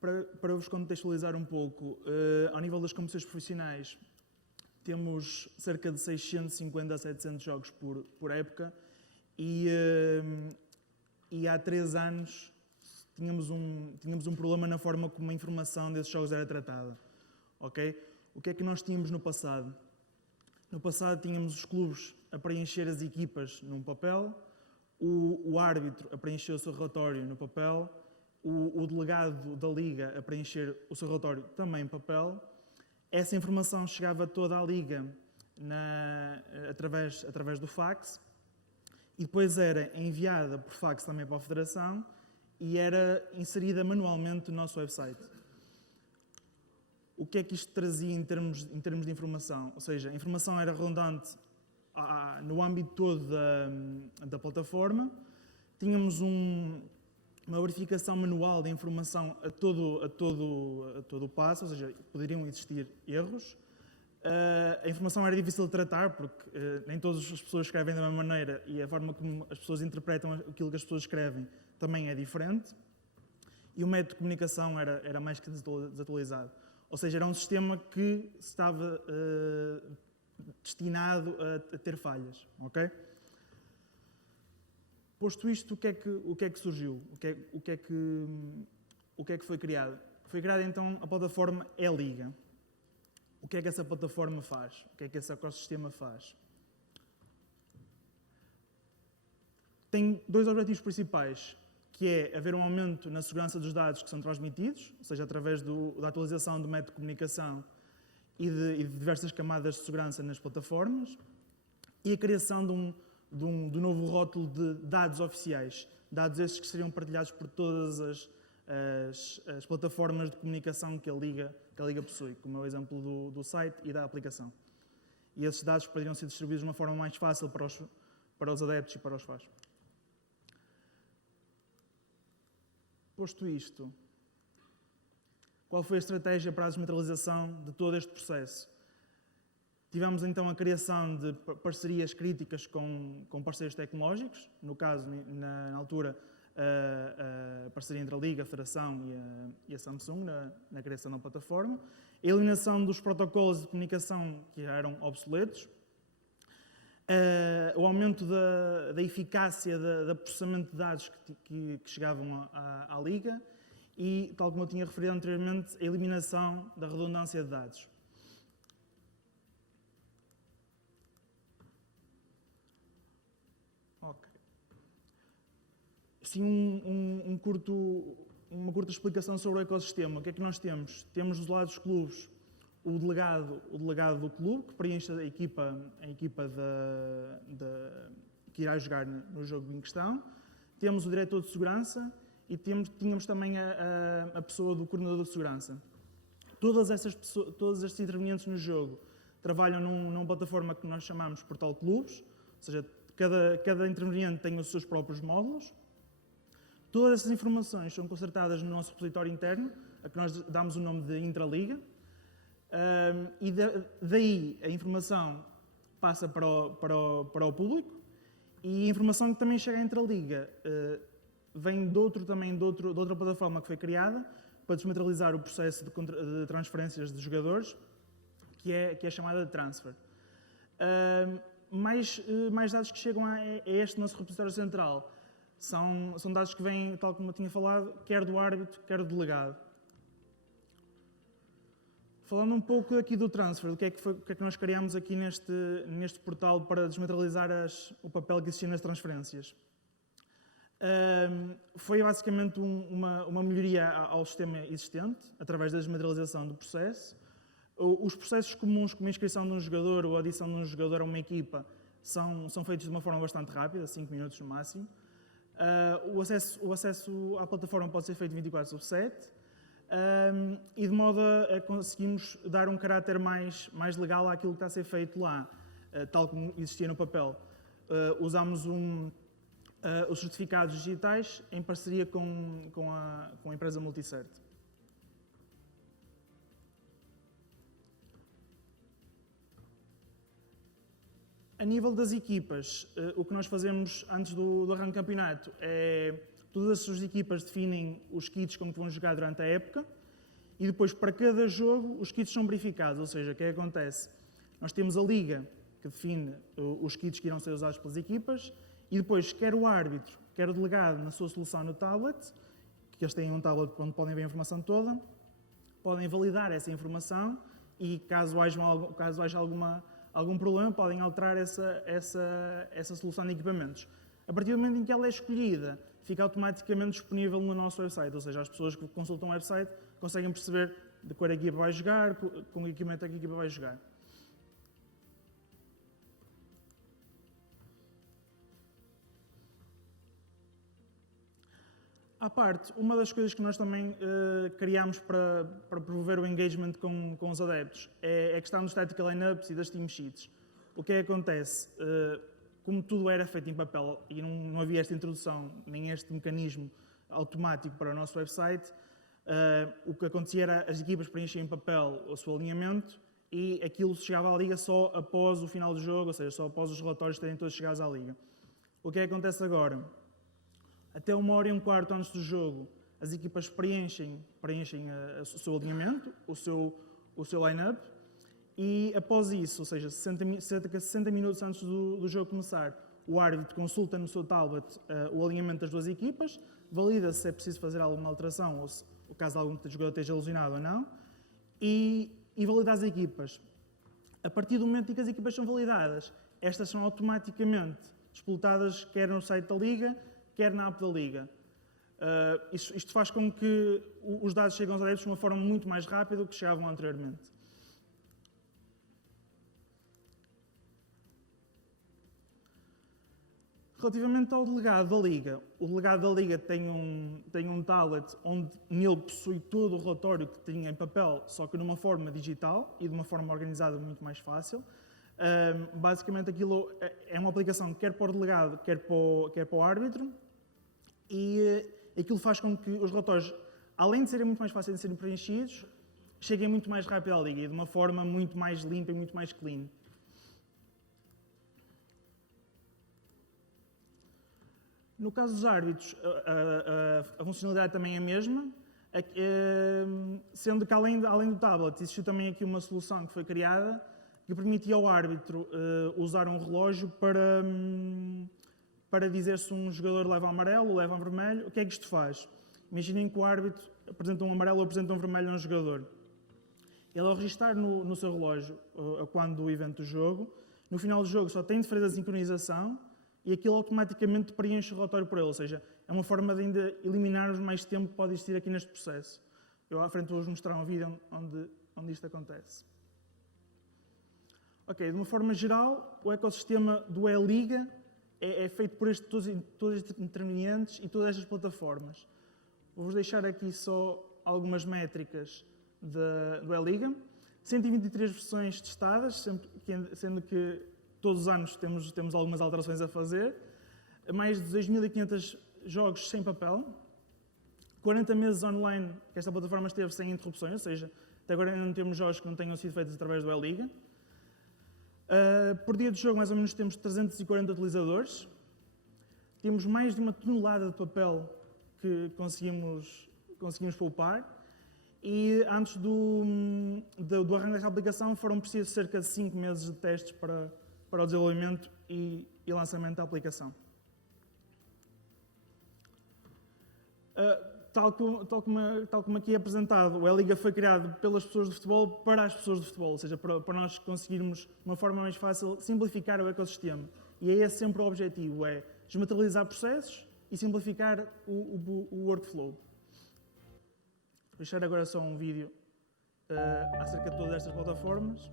Para vos contextualizar um pouco, ao nível das competições profissionais, temos cerca de 650 a 700 jogos por época e há 3 anos tínhamos um problema na forma como a informação desses jogos era tratada. Okay? O que é que nós tínhamos no passado? No passado tínhamos os clubes a preencher as equipas num papel, o árbitro a preencher o seu relatório no papel, o delegado da liga a preencher o seu relatório também em papel. Essa informação chegava toda à liga através do fax e depois era enviada por fax também para a federação e era inserida manualmente no nosso website. O que é que isto trazia em termos de informação? Ou seja, a informação era redundante no âmbito todo da plataforma, tínhamos uma verificação manual da informação a todo o passo, ou seja, poderiam existir erros. A informação era difícil de tratar, porque nem todas as pessoas escrevem da mesma maneira e a forma como as pessoas interpretam aquilo que as pessoas escrevem também é diferente. E o método de comunicação era mais que desatualizado. Ou seja, era um sistema que estava destinado a ter falhas. Okay? Posto isto, o que é que surgiu? O que é que foi criado? Foi criada então a plataforma E-Liga. O que é que essa plataforma faz? O que é que esse ecossistema faz? Tem 2 objetivos principais, que é haver um aumento na segurança dos dados que são transmitidos, ou seja, através da atualização do método de comunicação e de diversas camadas de segurança nas plataformas, e a criação do novo rótulo de dados oficiais, dados esses que seriam partilhados por todas as plataformas de comunicação que a Liga possui, como é o exemplo do site e da aplicação. E esses dados poderiam ser distribuídos de uma forma mais fácil para os adeptos e para os fãs. Posto isto, qual foi a estratégia para a desmaterialização de todo este processo? Tivemos então a criação de parcerias críticas com parceiros tecnológicos, no caso, na altura, a parceria entre a Liga, a Federação e a Samsung na criação da plataforma, a eliminação dos protocolos de comunicação que eram obsoletos, o aumento da eficácia do processamento de dados que chegavam à Liga e, tal como eu tinha referido anteriormente, a eliminação da redundância de dados. Ok. Sim, uma curta explicação sobre o ecossistema. O que é que nós temos? Temos do lado dos clubes o delegado do clube, que preenche a equipa que irá jogar no jogo em questão. Temos o diretor de segurança e tínhamos também a pessoa do coordenador de segurança. Todos estes intervenientes no jogo trabalham numa plataforma que nós chamamos Portal Clubes, ou seja, cada interveniente tem os seus próprios módulos. Todas essas informações são consertadas no nosso repositório interno, a que nós damos o nome de Intraliga. E daí a informação passa para o público e a informação que também chega à Intraliga vem de outra plataforma que foi criada para desmaterializar o processo de transferências de jogadores, que é chamada de transfer. Mais dados que chegam a este nosso repositório central são dados que vêm, tal como eu tinha falado, quer do árbitro, quer do delegado. Falando um pouco aqui do transfer, o que é que nós criamos aqui neste portal para desmaterializar o papel que existia nas transferências? Foi basicamente uma melhoria ao sistema existente, através da desmaterialização do processo. Os processos comuns, como a inscrição de um jogador ou a adição de um jogador a uma equipa, são feitos de uma forma bastante rápida, 5 minutos no máximo. O acesso à plataforma pode ser feito 24/7. E de modo a conseguirmos dar um caráter mais legal àquilo que está a ser feito lá, tal como existia no papel. Usámos os certificados digitais em parceria com a empresa Multicert. A nível das equipas, o que nós fazemos antes do arranque do campeonato é Todas as suas equipas definem os kits com que vão jogar durante a época e depois, para cada jogo, os kits são verificados. Ou seja, o que é que acontece? Nós temos a liga, que define os kits que irão ser usados pelas equipas, e depois, quer o árbitro, quer o delegado, na sua solução no tablet, que eles têm um tablet onde podem ver a informação toda, podem validar essa informação e, caso haja algum problema, podem alterar essa solução de equipamentos. A partir do momento em que ela é escolhida, fica automaticamente disponível no nosso website, ou seja, as pessoas que consultam o website conseguem perceber de qual equipa vai jogar, com que equipamento é que a equipa vai jogar. À parte, uma das coisas que nós também criámos para promover o engagement com os adeptos é a questão dos tactical lineups e das team sheets. O que é que acontece? Como tudo era feito em papel e não havia esta introdução, nem este mecanismo automático para o nosso website, o que acontecia era as equipas preenchiam em papel o seu alinhamento e aquilo chegava à liga só após o final do jogo, ou seja, só após os relatórios terem todos chegados à liga. O que é que acontece agora? Até 1h15 antes do jogo, as equipas preenchem o seu alinhamento, o seu line-up, e após isso, ou seja, cerca de 60 minutos antes do jogo começar, o árbitro consulta no seu tablet o alinhamento das duas equipas, valida se é preciso fazer alguma alteração ou se, caso algum jogador esteja lesionado ou não, e valida as equipas. A partir do momento em que as equipas são validadas, estas são automaticamente disputadas quer no site da Liga, quer na app da Liga. Isto faz com que os dados cheguem aos adeptos de uma forma muito mais rápida do que chegavam anteriormente. Relativamente ao delegado da Liga, o delegado da Liga tem um tablet onde nele possui todo o relatório que tinha em papel, só que numa forma digital e de uma forma organizada muito mais fácil. Basicamente aquilo é uma aplicação quer para o delegado, quer para o árbitro, e aquilo faz com que os relatórios, além de serem muito mais fáceis de serem preenchidos, cheguem muito mais rápido à Liga e de uma forma muito mais limpa e muito mais clean. No caso dos árbitros, a funcionalidade também é a mesma, sendo que além do tablet, existiu também aqui uma solução que foi criada que permitia ao árbitro usar um relógio para dizer se um jogador leva amarelo ou leva vermelho. O que é que isto faz? Imaginem que o árbitro apresenta um amarelo ou apresenta um vermelho a um jogador. Ele, ao registrar no seu relógio quando o evento do jogo, no final do jogo só tem de fazer a sincronização e aquilo automaticamente preenche o relatório por ele. Ou seja, é uma forma de ainda eliminarmos mais tempo que pode existir aqui neste processo. Eu à frente vou-vos mostrar um vídeo onde isto acontece. Ok, de uma forma geral, o ecossistema do E-Liga é feito por todos estes intervenientes e todas estas plataformas. Vou-vos deixar aqui só algumas métricas do E-Liga. 123 versões testadas, sendo que todos os anos temos algumas alterações a fazer. Mais de 2.500 jogos sem papel. 40 meses online que esta plataforma esteve sem interrupções, ou seja, até agora ainda não temos jogos que não tenham sido feitos através do E-Liga. Por dia de jogo, mais ou menos, temos 340 utilizadores. Temos mais de 1 tonelada de papel que conseguimos poupar. E antes do arranque desta aplicação, foram precisos cerca de 5 meses de testes para o desenvolvimento e lançamento da aplicação. Tal como aqui é apresentado, o E-Liga foi criado pelas pessoas de futebol para as pessoas de futebol, ou seja, para nós conseguirmos, de uma forma mais fácil, simplificar o ecossistema. E é esse sempre o objetivo, é desmaterializar processos e simplificar o workflow. Vou deixar agora só um vídeo acerca de todas estas plataformas.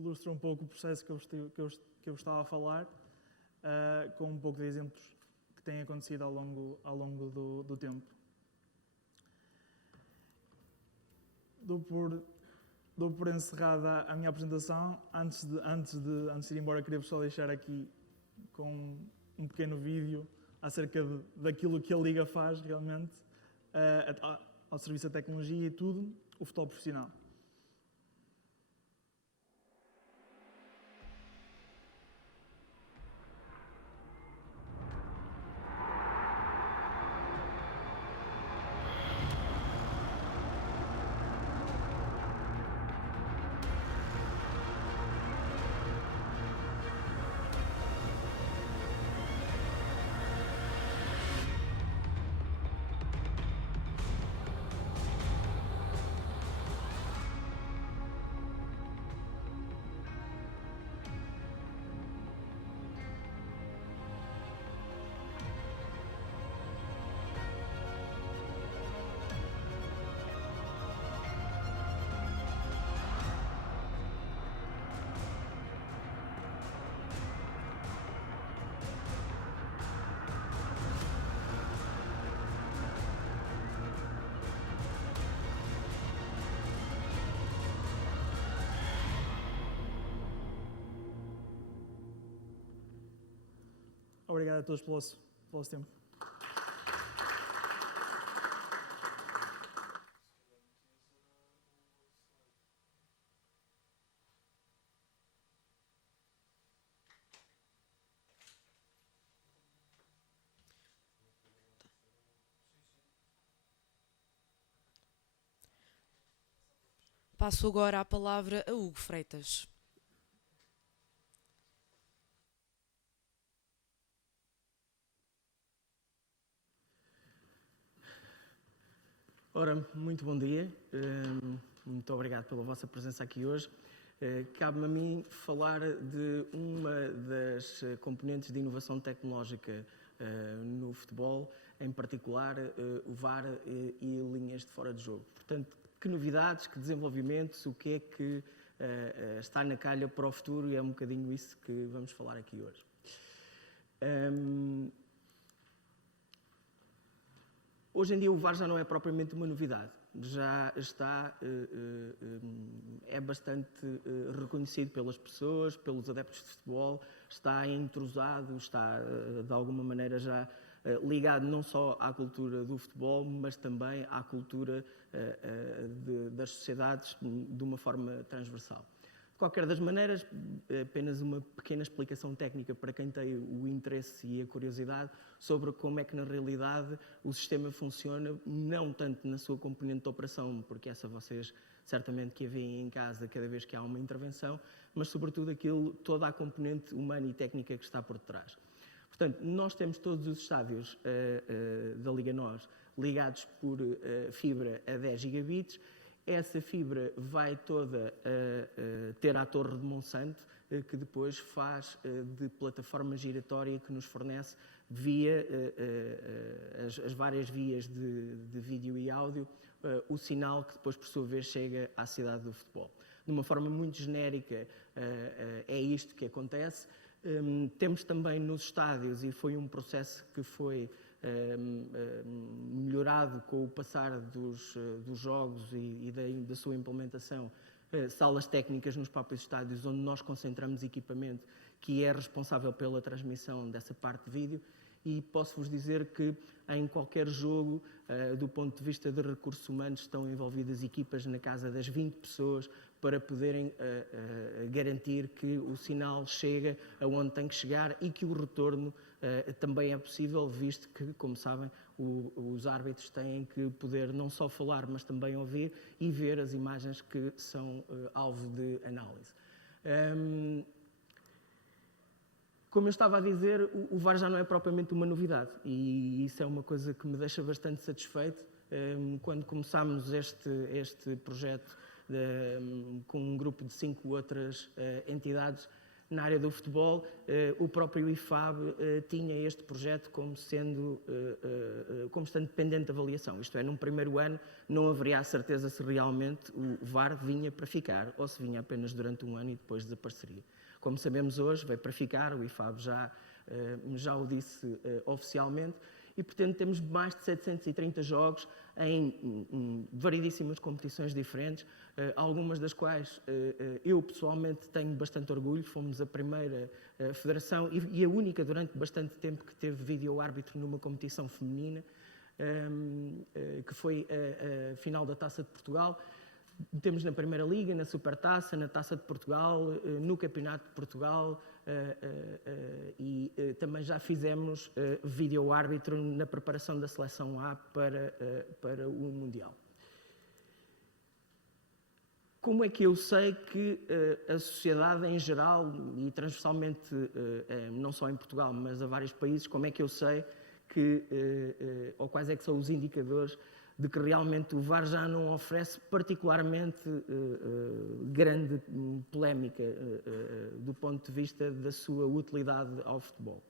isto ilustra um pouco o processo que eu estava a falar, com um pouco de exemplos que têm acontecido ao longo do tempo. Dou por encerrada a minha apresentação. Antes de ir embora, queria só deixar aqui com um pequeno vídeo acerca daquilo que a Liga faz realmente ao serviço da tecnologia e tudo, o futebol profissional. Obrigado a todos pelo vosso tempo. Passo agora a palavra a Hugo Freitas. Ora, muito bom dia, muito obrigado pela vossa presença aqui hoje. Cabe-me a mim falar de uma das componentes de inovação tecnológica no futebol, em particular o VAR e linhas de fora de jogo. Portanto, que novidades, que desenvolvimentos, o que é que está na calha para o futuro, e é um bocadinho isso que vamos falar aqui hoje. Hoje em dia o VAR já não é propriamente uma novidade, já está, é bastante reconhecido pelas pessoas, pelos adeptos de futebol, está entrosado, está de alguma maneira já ligado não só à cultura do futebol, mas também à cultura das sociedades de uma forma transversal. De qualquer das maneiras, apenas uma pequena explicação técnica para quem tem o interesse e a curiosidade sobre como é que na realidade o sistema funciona, não tanto na sua componente de operação, porque essa vocês certamente que a veem em casa cada vez que há uma intervenção, mas sobretudo toda a componente humana e técnica que está por detrás. Portanto, nós temos todos os estádios da Liga NOS ligados por fibra a 10 gigabits. Essa fibra vai toda ter a Torre de Monsanto, que depois faz de plataforma giratória que nos fornece via as várias vias de vídeo e áudio, o sinal que depois, por sua vez, chega à cidade do futebol. De uma forma muito genérica, é isto que acontece. Temos também nos estádios, e foi um processo que foi melhorado com o passar dos jogos e da sua implementação, salas técnicas nos próprios estádios onde nós concentramos equipamento que é responsável pela transmissão dessa parte de vídeo, e posso-vos dizer que em qualquer jogo, do ponto de vista de recursos humanos, estão envolvidas equipas na casa das 20 pessoas para poderem garantir que o sinal chega aonde tem que chegar e que o retorno também é possível, visto que, como sabem, os árbitros têm que poder não só falar, mas também ouvir e ver as imagens que são alvo de análise. Como eu estava a dizer, o VAR já não é propriamente uma novidade, e isso é uma coisa que me deixa bastante satisfeito. Quando começámos este projeto com um grupo de 5 outras entidades, na área do futebol, o próprio IFAB tinha este projeto como estando pendente de avaliação. Isto é, num primeiro ano não haveria a certeza se realmente o VAR vinha para ficar ou se vinha apenas durante um ano e depois desapareceria. Como sabemos hoje, veio para ficar, o IFAB já o disse oficialmente, e portanto temos mais de 730 jogos em variedíssimas competições diferentes, algumas das quais eu pessoalmente tenho bastante orgulho. Fomos a primeira federação e a única durante bastante tempo que teve vídeo-árbitro numa competição feminina, que foi a final da Taça de Portugal. Temos na Primeira Liga, na Supertaça, na Taça de Portugal, no Campeonato de Portugal e também já fizemos vídeo-árbitro na preparação da Seleção A para o Mundial. Como é que eu sei que a sociedade em geral, e transversalmente não só em Portugal, mas a vários países, como é que eu sei que, ou quais é que são os indicadores de que realmente o VAR já não oferece particularmente grande polémica do ponto de vista da sua utilidade ao futebol?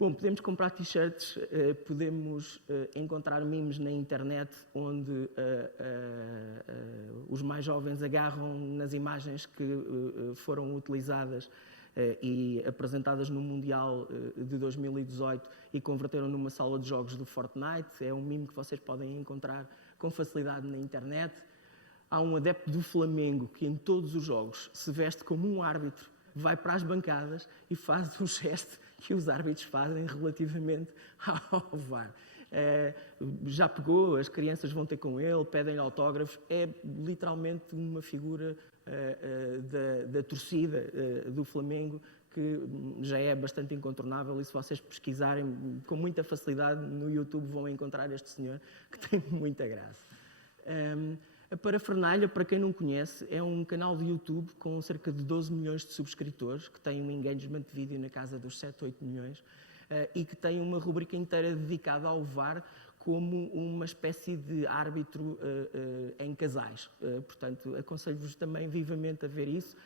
Bom, podemos comprar t-shirts, podemos encontrar memes na internet onde os mais jovens agarram nas imagens que foram utilizadas e apresentadas no Mundial de 2018 e converteram numa sala de jogos do Fortnite. É um meme que vocês podem encontrar com facilidade na internet. Há um adepto do Flamengo que em todos os jogos se veste como um árbitro, vai para as bancadas e faz o gesto que os árbitros fazem relativamente ao VAR. Já pegou, as crianças vão ter com ele, pedem-lhe autógrafos, é literalmente uma figura da torcida do Flamengo que já é bastante incontornável, e se vocês pesquisarem com muita facilidade no YouTube vão encontrar este senhor que tem muita graça. A Parafernália, para quem não conhece, é um canal de YouTube com cerca de 12 milhões de subscritores, que tem um engagement de vídeo na casa dos 7, 8 milhões, e que tem uma rubrica inteira dedicada ao VAR como uma espécie de árbitro em casais. Portanto, aconselho-vos também vivamente a ver isso.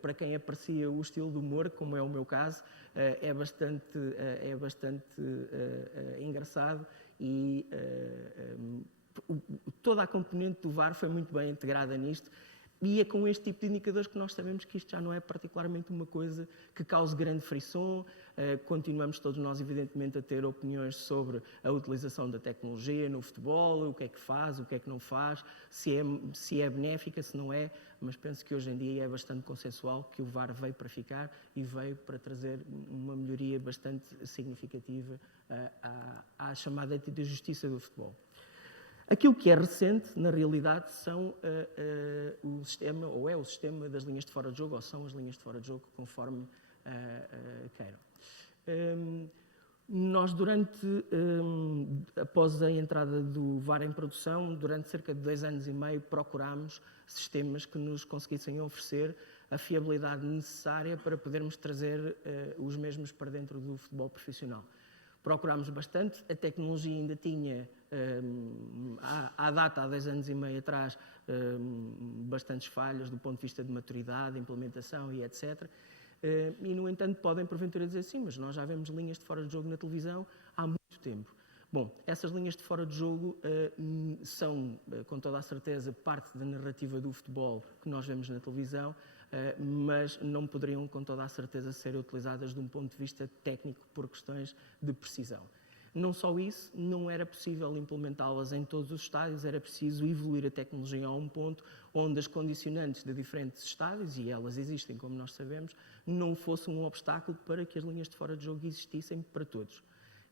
Para quem aprecia o estilo de humor, como é o meu caso, é bastante engraçado e toda a componente do VAR foi muito bem integrada nisto, e é com este tipo de indicadores que nós sabemos que isto já não é particularmente uma coisa que cause grande frição. Continuamos todos nós, evidentemente, a ter opiniões sobre a utilização da tecnologia no futebol, o que é que faz, o que é que não faz, se é benéfica, se não é, mas penso que hoje em dia é bastante consensual que o VAR veio para ficar e veio para trazer uma melhoria bastante significativa à chamada de justiça do futebol. Aquilo que é recente, na realidade, são o sistema, ou é o sistema das linhas de fora de jogo, ou são as linhas de fora de jogo, conforme queiram. Nós, após a entrada do VAR em produção, durante cerca de 2 anos e meio, procurámos sistemas que nos conseguissem oferecer a fiabilidade necessária para podermos trazer os mesmos para dentro do futebol profissional. Procurámos bastante, a tecnologia ainda tinha, à data, há 2 anos e meio atrás, bastantes falhas do ponto de vista de maturidade, implementação e etc. E, no entanto, podem porventura dizer sim, mas nós já vemos linhas de fora de jogo na televisão há muito tempo. Bom, essas linhas de fora de jogo são, com toda a certeza, parte da narrativa do futebol que nós vemos na televisão, mas não poderiam, com toda a certeza, ser utilizadas de um ponto de vista técnico por questões de precisão. Não só isso, não era possível implementá-las em todos os estádios, era preciso evoluir a tecnologia a um ponto onde as condicionantes de diferentes estádios, e elas existem, como nós sabemos, não fossem um obstáculo para que as linhas de fora de jogo existissem para todos.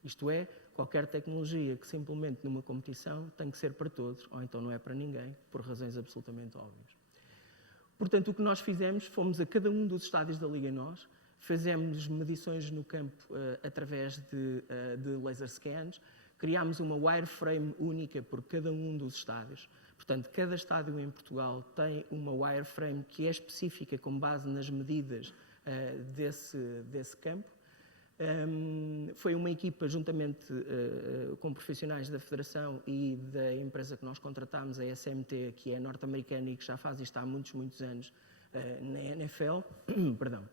Isto é, qualquer tecnologia que se implemente numa competição tem que ser para todos, ou então não é para ninguém, por razões absolutamente óbvias. Portanto, o que nós fizemos, fomos a cada um dos estádios da Liga NOS, fizemos medições no campo através de laser scans, criámos uma wireframe única por cada um dos estádios. Portanto, cada estádio em Portugal tem uma wireframe que é específica com base nas medidas desse campo. Foi uma equipa, juntamente com profissionais da Federação e da empresa que nós contratámos, a SMT, que é norte-americana e que já faz isto há muitos, muitos anos, na NFL. Perdão.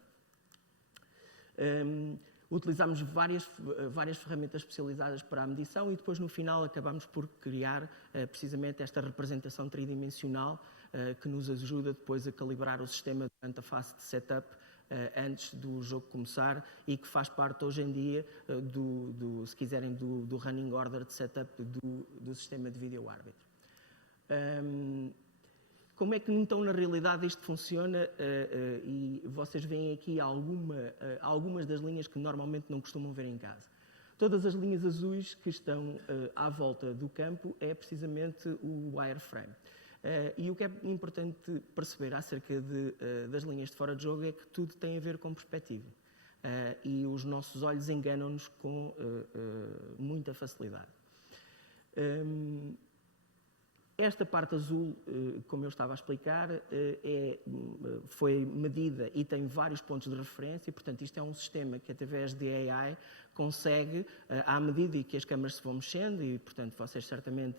Utilizámos várias ferramentas especializadas para a medição e depois no final acabámos por criar precisamente esta representação tridimensional que nos ajuda depois a calibrar o sistema durante a fase de setup antes do jogo começar e que faz parte hoje em dia se quiserem, do running order de setup do sistema de vídeo árbitro. Como é que então na realidade isto funciona? E vocês veem aqui algumas das linhas que normalmente não costumam ver em casa. Todas as linhas azuis que estão à volta do campo é precisamente o wireframe. E o que é importante perceber acerca das linhas de fora de jogo é que tudo tem a ver com perspectiva. E os nossos olhos enganam-nos com muita facilidade. Esta parte azul, como eu estava a explicar, foi medida e tem vários pontos de referência, e, portanto, isto é um sistema que, através de AI, consegue, à medida que as câmaras se vão mexendo, e, portanto, vocês certamente,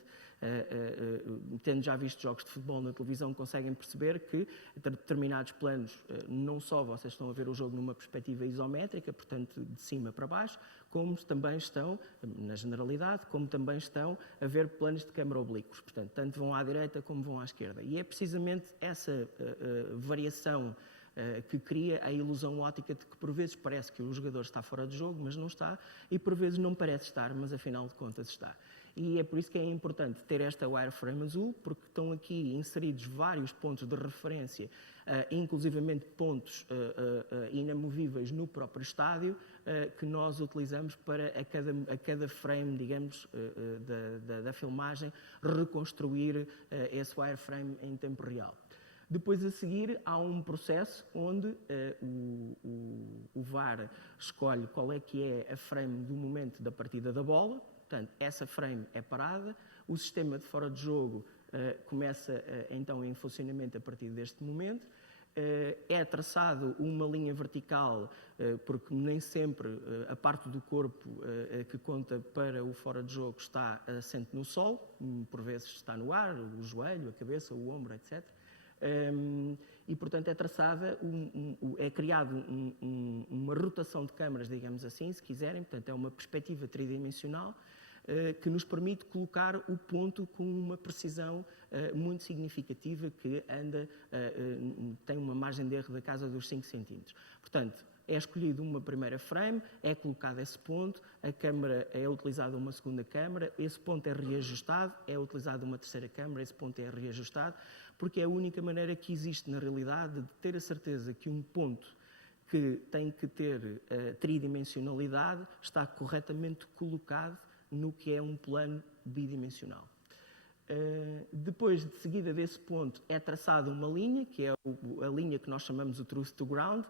tendo já visto jogos de futebol na televisão, conseguem perceber que, em determinados planos, não só vocês estão a ver o jogo numa perspectiva isométrica, portanto, de cima para baixo, como também estão, na generalidade, como também estão a ver planos de câmara oblíquos. Portanto, tanto vão à direita como vão à esquerda. E é precisamente essa variação que cria a ilusão óptica de que por vezes parece que o jogador está fora de jogo, mas não está, e por vezes não parece estar, mas afinal de contas está. E é por isso que é importante ter esta wireframe azul, porque estão aqui inseridos vários pontos de referência, inclusivamente pontos inamovíveis no próprio estádio, que nós utilizamos para a cada frame, digamos, da filmagem, reconstruir esse wireframe em tempo real. Depois, a seguir, há um processo onde o VAR escolhe qual é que é a frame do momento da partida da bola. Portanto, essa frame é parada, o sistema de fora de jogo começa então em funcionamento a partir deste momento. É traçado uma linha vertical, porque nem sempre a parte do corpo que conta para o fora de jogo está assente no solo, por vezes está no ar, o joelho, a cabeça, o ombro, etc. E, portanto, é traçada, é criado uma rotação de câmaras, digamos assim, se quiserem, portanto, é uma perspectiva tridimensional que nos permite colocar o ponto com uma precisão muito significativa que tem uma margem de erro da casa dos 5 cm. Portanto, é escolhido uma primeira frame, é colocado esse ponto, a câmara é utilizada uma segunda câmara, esse ponto é reajustado, é utilizada uma terceira câmara, esse ponto é reajustado, porque é a única maneira que existe na realidade de ter a certeza que um ponto que tem que ter tridimensionalidade está corretamente colocado no que é um plano bidimensional. Depois, de seguida desse ponto, é traçada uma linha, que é a linha que nós chamamos o truth to ground,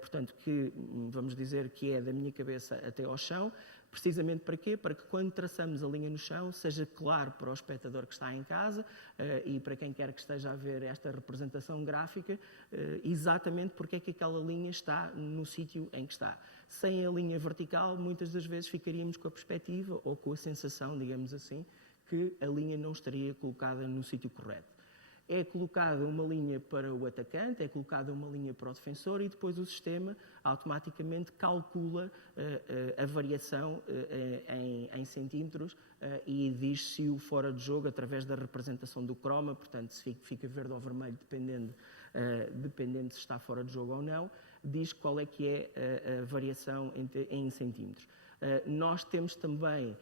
portanto, que vamos dizer que é da minha cabeça até ao chão. Precisamente para quê? Para que quando traçamos a linha no chão, seja claro para o espectador que está em casa e para quem quer que esteja a ver esta representação gráfica, exatamente porque é que aquela linha está no sítio em que está. Sem a linha vertical, muitas das vezes ficaríamos com a perspectiva ou com a sensação, digamos assim, que a linha não estaria colocada no sítio correto. É colocada uma linha para o atacante, é colocada uma linha para o defensor e depois o sistema automaticamente calcula a variação em centímetros e diz se o fora de jogo, através da representação do croma, portanto, se fica verde ou vermelho, dependendo se está fora de jogo ou não, diz qual é que é a variação em centímetros. Nós temos também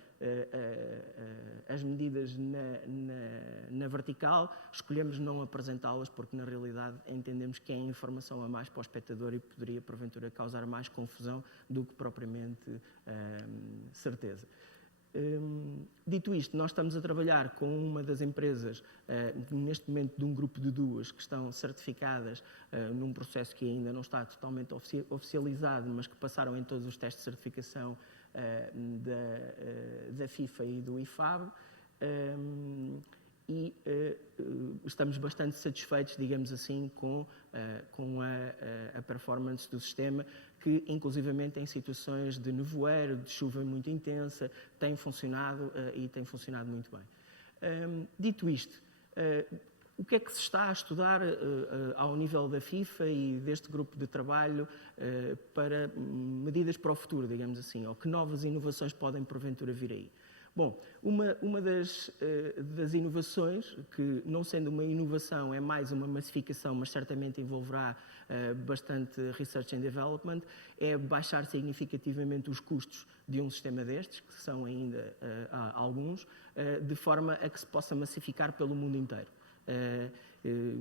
as medidas na vertical, escolhemos não apresentá-las porque na realidade entendemos que é informação a mais para o espectador e poderia porventura causar mais confusão do que propriamente certeza. Dito isto, nós estamos a trabalhar com uma das empresas, neste momento de um grupo de duas, que estão certificadas num processo que ainda não está totalmente oficializado, mas que passaram em todos os testes de certificação da FIFA e do IFAB, e estamos bastante satisfeitos, digamos assim, com a performance do sistema, que inclusivamente em situações de nevoeiro, de chuva muito intensa, tem funcionado e tem funcionado muito bem. Dito isto, O que é que se está a estudar ao nível da FIFA e deste grupo de trabalho para medidas para o futuro, digamos assim, ou que novas inovações podem porventura vir aí? Bom, uma das inovações, que não sendo uma inovação é mais uma massificação, mas certamente envolverá bastante research and development, é baixar significativamente os custos de um sistema destes, que são ainda alguns, de forma a que se possa massificar pelo mundo inteiro.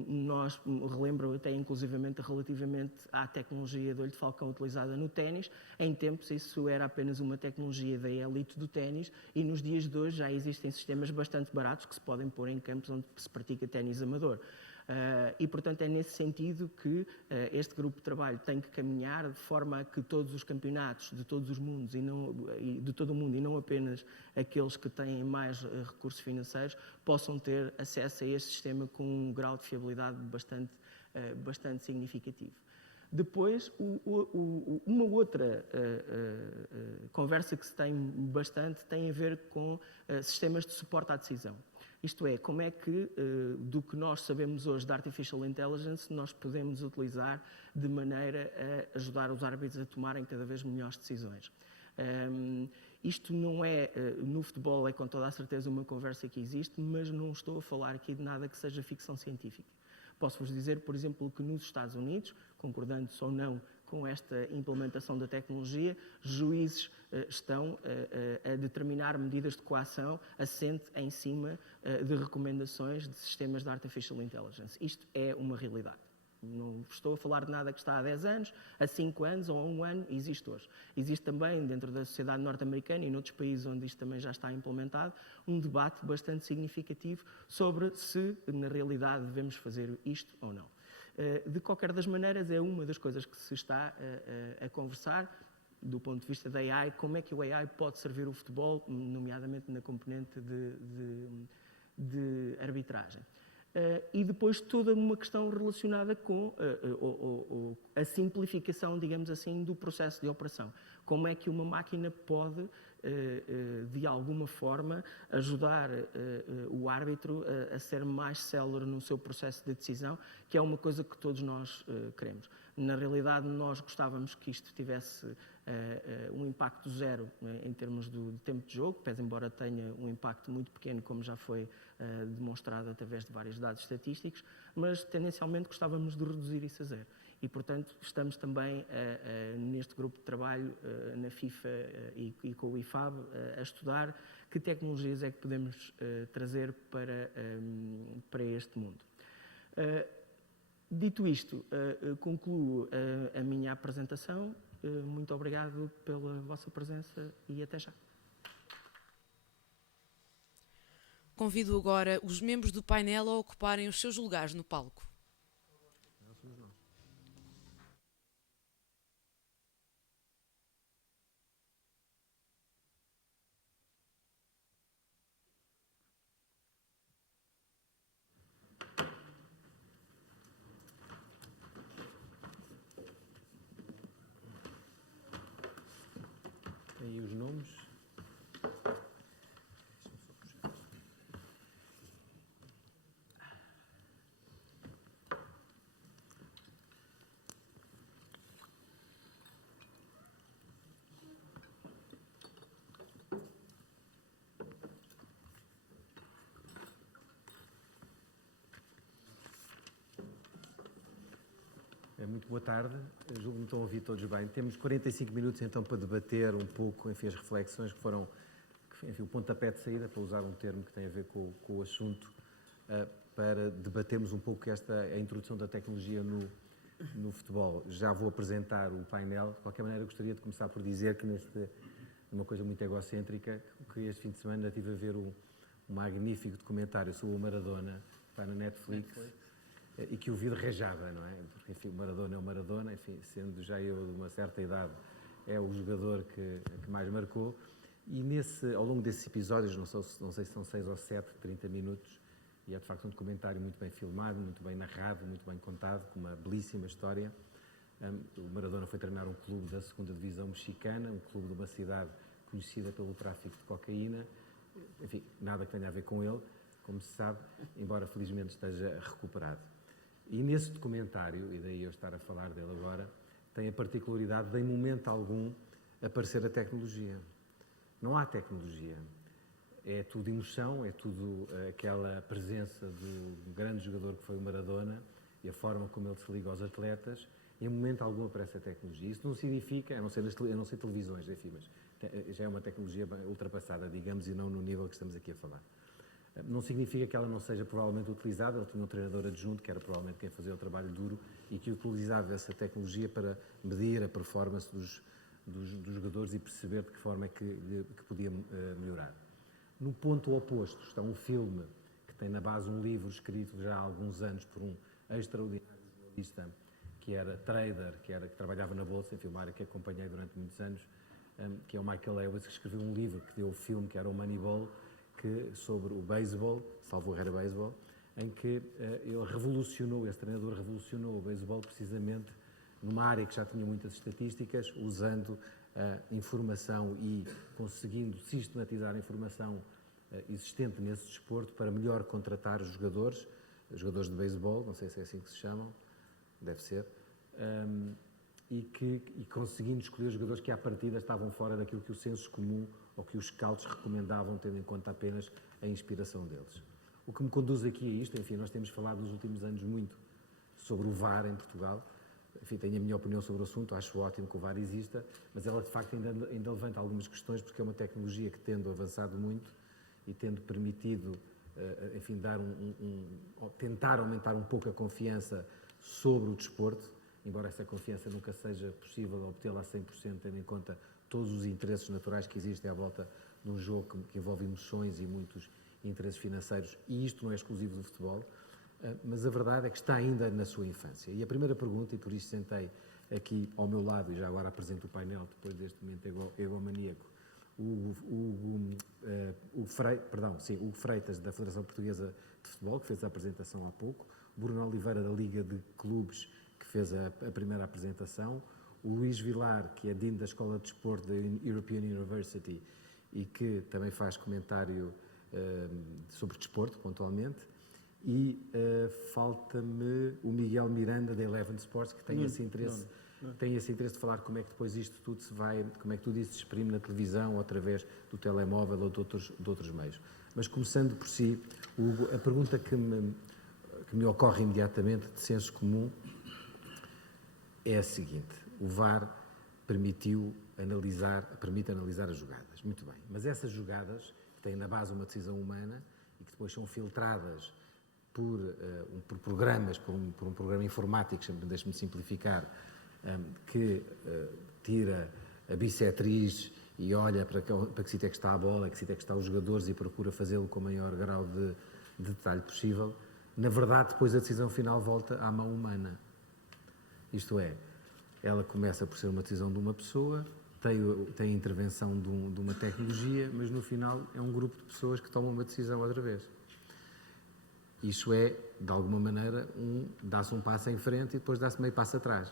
Nós relembro até inclusivamente relativamente à tecnologia de olho de falcão utilizada no ténis. Em tempos isso era apenas uma tecnologia da elite do ténis e nos dias de hoje já existem sistemas bastante baratos que se podem pôr em campos onde se pratica ténis amador. E, portanto, é nesse sentido que este grupo de trabalho tem que caminhar de forma a que todos os campeonatos de todos os mundos de todo o mundo e não apenas aqueles que têm mais recursos financeiros possam ter acesso a este sistema com um grau de fiabilidade bastante significativo. Depois, uma outra conversa que se tem bastante tem a ver com sistemas de suporte à decisão. Isto é, como é que, do que nós sabemos hoje da Artificial Intelligence, nós podemos utilizar de maneira a ajudar os árbitros a tomarem cada vez melhores decisões. Isto não é, no futebol é com toda a certeza uma conversa que existe, mas não estou a falar aqui de nada que seja ficção científica. Posso-vos dizer, por exemplo, que nos Estados Unidos, concordando-se ou não com esta implementação da tecnologia, juízes estão a determinar medidas de coação assente em cima de recomendações de sistemas de Artificial Intelligence. Isto é uma realidade. Não estou a falar de nada que está há 10 anos, há 5 anos ou há 1 ano, existe hoje. Existe também, dentro da sociedade norte-americana e noutros países onde isto também já está implementado, um debate bastante significativo sobre se, na realidade, devemos fazer isto ou não. De qualquer das maneiras, é uma das coisas que se está a conversar, do ponto de vista da AI, como é que o AI pode servir o futebol, nomeadamente na componente de arbitragem. E depois toda uma questão relacionada com a simplificação, digamos assim, do processo de operação. Como é que uma máquina pode, de alguma forma, ajudar o árbitro a ser mais célere no seu processo de decisão, que é uma coisa que todos nós queremos. Na realidade, nós gostávamos que isto tivesse um impacto zero, né, em termos do tempo de jogo, pese embora tenha um impacto muito pequeno, como já foi demonstrado através de vários dados estatísticos, mas tendencialmente gostávamos de reduzir isso a zero. E, portanto, estamos também neste grupo de trabalho na FIFA e com o IFAB a estudar que tecnologias é que podemos trazer para este mundo. Dito isto, concluo a minha apresentação. Muito obrigado pela vossa presença e até já. Convido agora os membros do painel a ocuparem os seus lugares no palco. Aí os nomes. Muito boa tarde, julgo que me estão a ouvir todos bem. Temos 45 minutos então para debater um pouco, enfim, as reflexões que foram, enfim, o pontapé de saída, para usar um termo que tem a ver com o assunto, para debatermos um pouco a introdução da tecnologia no futebol. Já vou apresentar o painel. De qualquer maneira, gostaria de começar por dizer que numa coisa muito egocêntrica, que este fim de semana estive a ver um magnífico documentário sobre o Maradona, está na Netflix. E que o vi de rajada, não é? Porque, enfim, o Maradona é o Maradona, enfim, sendo já eu de uma certa idade, é o jogador que mais marcou. E ao longo desses episódios, não sei se são 6 ou 7, 30 minutos, e é de facto um documentário muito bem filmado, muito bem narrado, muito bem contado, com uma belíssima história. O Maradona foi treinar um clube da 2ª Divisão mexicana, um clube de uma cidade conhecida pelo tráfico de cocaína, enfim, nada que tenha a ver com ele. como se sabe, embora felizmente esteja recuperado. E nesse documentário, e daí eu estar a falar dele agora, tem a particularidade de, em momento algum, aparecer a tecnologia. Não há tecnologia. É tudo emoção, é tudo aquela presença do grande jogador que foi o Maradona e a forma como ele se liga aos atletas. Em momento algum aparece a tecnologia. Isso não significa, a não ser televisões, enfim, mas já é uma tecnologia ultrapassada, digamos, e não no nível que estamos aqui a falar. Não significa que ela não seja provavelmente utilizada. Ele tinha um treinador adjunto, que era provavelmente quem fazia o trabalho duro e que utilizava essa tecnologia para medir a performance dos jogadores e perceber de que forma é que podia melhorar. No ponto oposto está um filme que tem na base um livro escrito já há alguns anos por um extraordinário jornalista que era trader, que trabalhava na Bolsa, enfim, uma área que acompanhei durante muitos anos, que é o Michael Lewis, que escreveu um livro que deu o filme, que era o Moneyball, sobre o beisebol, salvo erro beisebol, em que ele revolucionou, esse treinador revolucionou o beisebol precisamente numa área que já tinha muitas estatísticas, usando a informação e conseguindo sistematizar a informação existente nesse desporto para melhor contratar os jogadores de beisebol, não sei se é assim que se chamam, deve ser, e conseguindo escolher os jogadores que à partida estavam fora daquilo que o senso comum ou que os scouts recomendavam, tendo em conta apenas a inspiração deles. O que me conduz aqui a isto, enfim, nós temos falado nos últimos anos muito sobre o VAR em Portugal. Enfim, tenho a minha opinião sobre o assunto, acho ótimo que o VAR exista, mas ela de facto ainda levanta algumas questões, porque é uma tecnologia que tendo avançado muito e tendo permitido, enfim, tentar aumentar um pouco a confiança sobre o desporto, embora essa confiança nunca seja possível obtê-la a 100%, tendo em conta todos os interesses naturais que existem à volta de um jogo que envolve emoções e muitos interesses financeiros, e isto não é exclusivo do futebol, mas a verdade é que está ainda na sua infância. E a primeira pergunta, e por isso sentei aqui ao meu lado, e já agora apresento o painel, depois deste momento egomaníaco, o Hugo Freitas, da Federação Portuguesa de Futebol, que fez a apresentação há pouco, o Bruno Oliveira, da Liga de Clubes, que fez a primeira apresentação, o Luís Vilar, que é Dean da Escola de Desporto da European University e que também faz comentário sobre desporto, pontualmente, e falta-me o Miguel Miranda, da Eleven Sports, que tem esse interesse. Tem esse interesse de falar como é que depois isto tudo como é que tudo isso se exprime na televisão, ou através do telemóvel ou de outros meios. Mas começando por si, Hugo, a pergunta que me ocorre imediatamente, de senso comum, é a seguinte: o VAR permite analisar as jogadas, muito bem, mas essas jogadas que têm na base uma decisão humana e que depois são filtradas por programas, por um programa informático, deixe-me simplificar, que tira a bissetriz e olha para que sítio é que está a bola, que sítio é que estão os jogadores e procura fazê-lo com o maior grau de detalhe possível, na verdade depois a decisão final volta à mão humana. Isto é, ela começa por ser uma decisão de uma pessoa, tem a intervenção de uma tecnologia, mas no final é um grupo de pessoas que tomam uma decisão outra vez. Isso é, de alguma maneira, dá-se um passo em frente e depois dá-se meio passo atrás.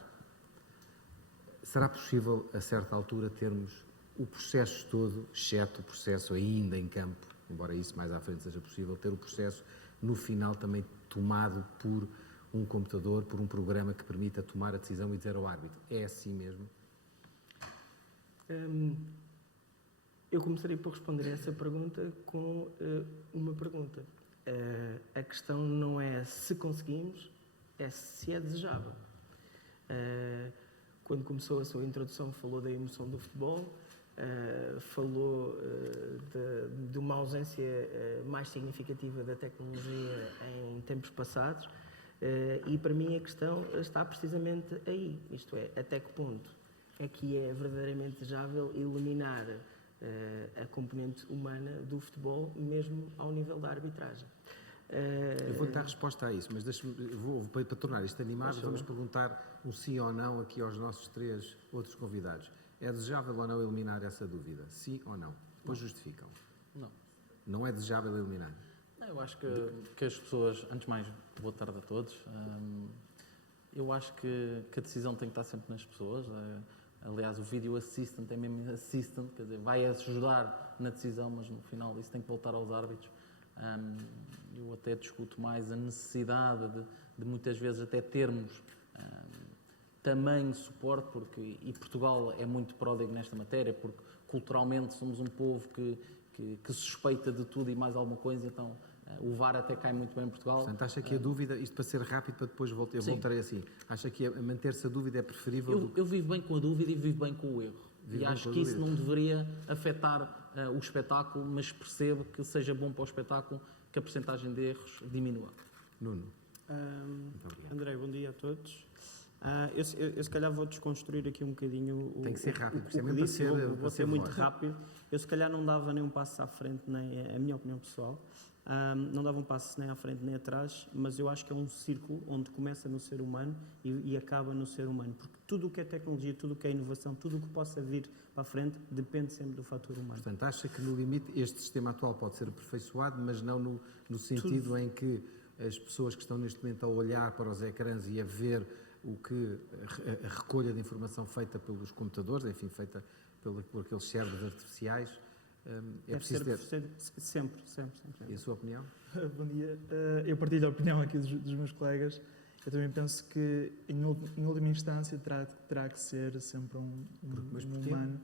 Será possível, a certa altura, termos o processo todo, exceto o processo ainda em campo, embora isso mais à frente seja possível, ter o processo no final também tomado por um computador, por um programa que permita tomar a decisão e dizer ao árbitro: é assim mesmo? Eu começaria por responder a essa pergunta com uma pergunta. A questão não é se conseguimos, é se é desejável. Quando começou a sua introdução, falou da emoção do futebol, falou de uma ausência mais significativa da tecnologia em tempos passados, e para mim a questão está precisamente aí, isto é, até que ponto é que é verdadeiramente desejável eliminar a componente humana do futebol, mesmo ao nível da arbitragem. Eu vou-lhe dar resposta a isso, mas para tornar isto animado, vamos perguntar um sim ou não aqui aos nossos 3 outros convidados. É desejável ou não eliminar essa dúvida? Sim ou não? Depois justificam. Não. Não é desejável eliminar? Eu acho que as pessoas, antes de mais, boa tarde a todos, eu acho que a decisão tem que estar sempre nas pessoas. Aliás, o video assistant é mesmo assistant, quer dizer, vai ajudar na decisão, mas no final isso tem que voltar aos árbitros. Eu até discuto mais a necessidade de muitas vezes até termos tamanho suporte, e Portugal é muito pródigo nesta matéria, porque culturalmente somos um povo que suspeita de tudo e mais alguma coisa, então o VAR até cai muito bem em Portugal. Portanto, acha que a dúvida, isto para ser rápido, para depois eu Sim. voltarei assim, acha que manter-se a dúvida é preferível do que... Eu vivo bem com a dúvida e vivo bem com o erro. Vive E bem acho com a que isso dúvida. não deveria afetar o espetáculo, mas percebo que seja bom para o espetáculo que a percentagem de erros diminua. Nuno, muito obrigado. André, bom dia a todos. Eu se calhar vou desconstruir aqui um bocadinho o Tem que ser rápido, o porque é que mesmo para disse, ser- vou para ser ser muito voz. rápido. Eu se calhar não dava nem um passo à frente, nem é a minha opinião pessoal. Não dava um passo nem à frente nem atrás, mas eu acho que é um círculo onde começa no ser humano e acaba no ser humano, porque tudo o que é tecnologia, tudo o que é inovação, tudo o que possa vir para a frente depende sempre do fator humano. Portanto, acha que no limite este sistema atual pode ser aperfeiçoado, mas não no sentido em que as pessoas que estão neste momento a olhar para os ecrãs e a ver a recolha de informação feita pelos computadores, enfim, feita por aqueles cérebros artificiais, é Deve preciso ter... ser sempre. E a sua opinião? Bom dia. Eu partilho a opinião aqui dos meus colegas. Eu também penso que, em última instância, terá que ser sempre Mas um porquê? humano.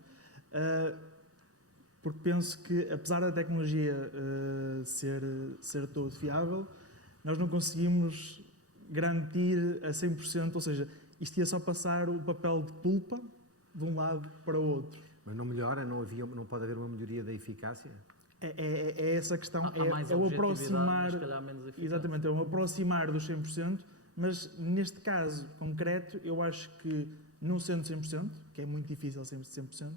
Porque penso que, apesar da tecnologia ser todo fiável, nós não conseguimos garantir a 100%, ou seja, isto ia só passar o papel de pulpa de um lado para o outro. Mas não melhora? Não pode haver uma melhoria da eficácia? É essa a questão, Há mais é o objetividade, aproximar, mas se calhar menos eficaz. exatamente, é o aproximar dos 100%, mas neste caso concreto, eu acho que não sendo 100%, que é muito difícil sempre 100%,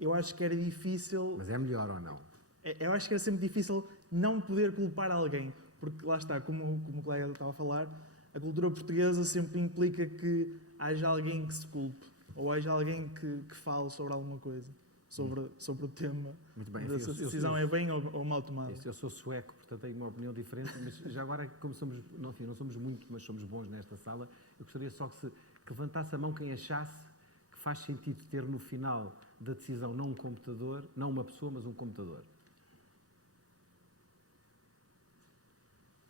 eu acho que era difícil, Mas é melhor ou não? eu acho que era sempre difícil não poder culpar alguém, porque lá está, como o colega estava a falar, a cultura portuguesa sempre implica que haja alguém que se culpe, ou haja alguém que fale sobre alguma coisa, sobre o tema, Muito bem, se a decisão é bem ou mal tomada. Eu sou sueco, portanto tenho uma opinião diferente, mas já agora, como somos, não somos muito, mas somos bons nesta sala, eu gostaria só que levantasse a mão quem achasse que faz sentido ter no final da decisão não um computador, não uma pessoa, mas um computador.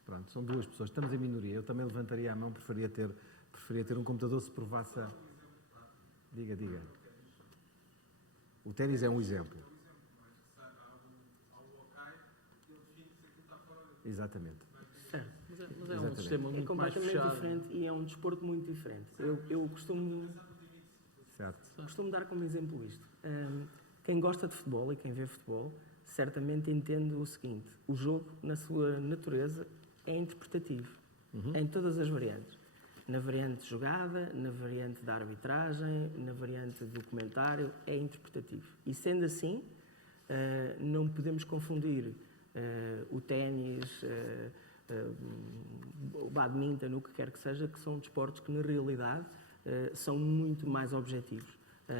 Pronto, são duas pessoas, estamos em minoria. Eu também levantaria a mão, preferia ter um computador se provasse a... Diga. O ténis é um exemplo. Exatamente. Certo. Mas é um Exatamente. sistema É muito mais completamente fechado. diferente e é um desporto muito diferente. Eu costumo dar como exemplo isto. Quem gosta de futebol e quem vê futebol certamente entende o seguinte: o jogo, na sua natureza, é interpretativo em todas as variantes. Na variante de jogada, na variante da arbitragem, na variante do comentário, é interpretativo. E sendo assim, não podemos confundir o ténis, o badminton, o que quer que seja, que são desportos que na realidade são muito mais objetivos.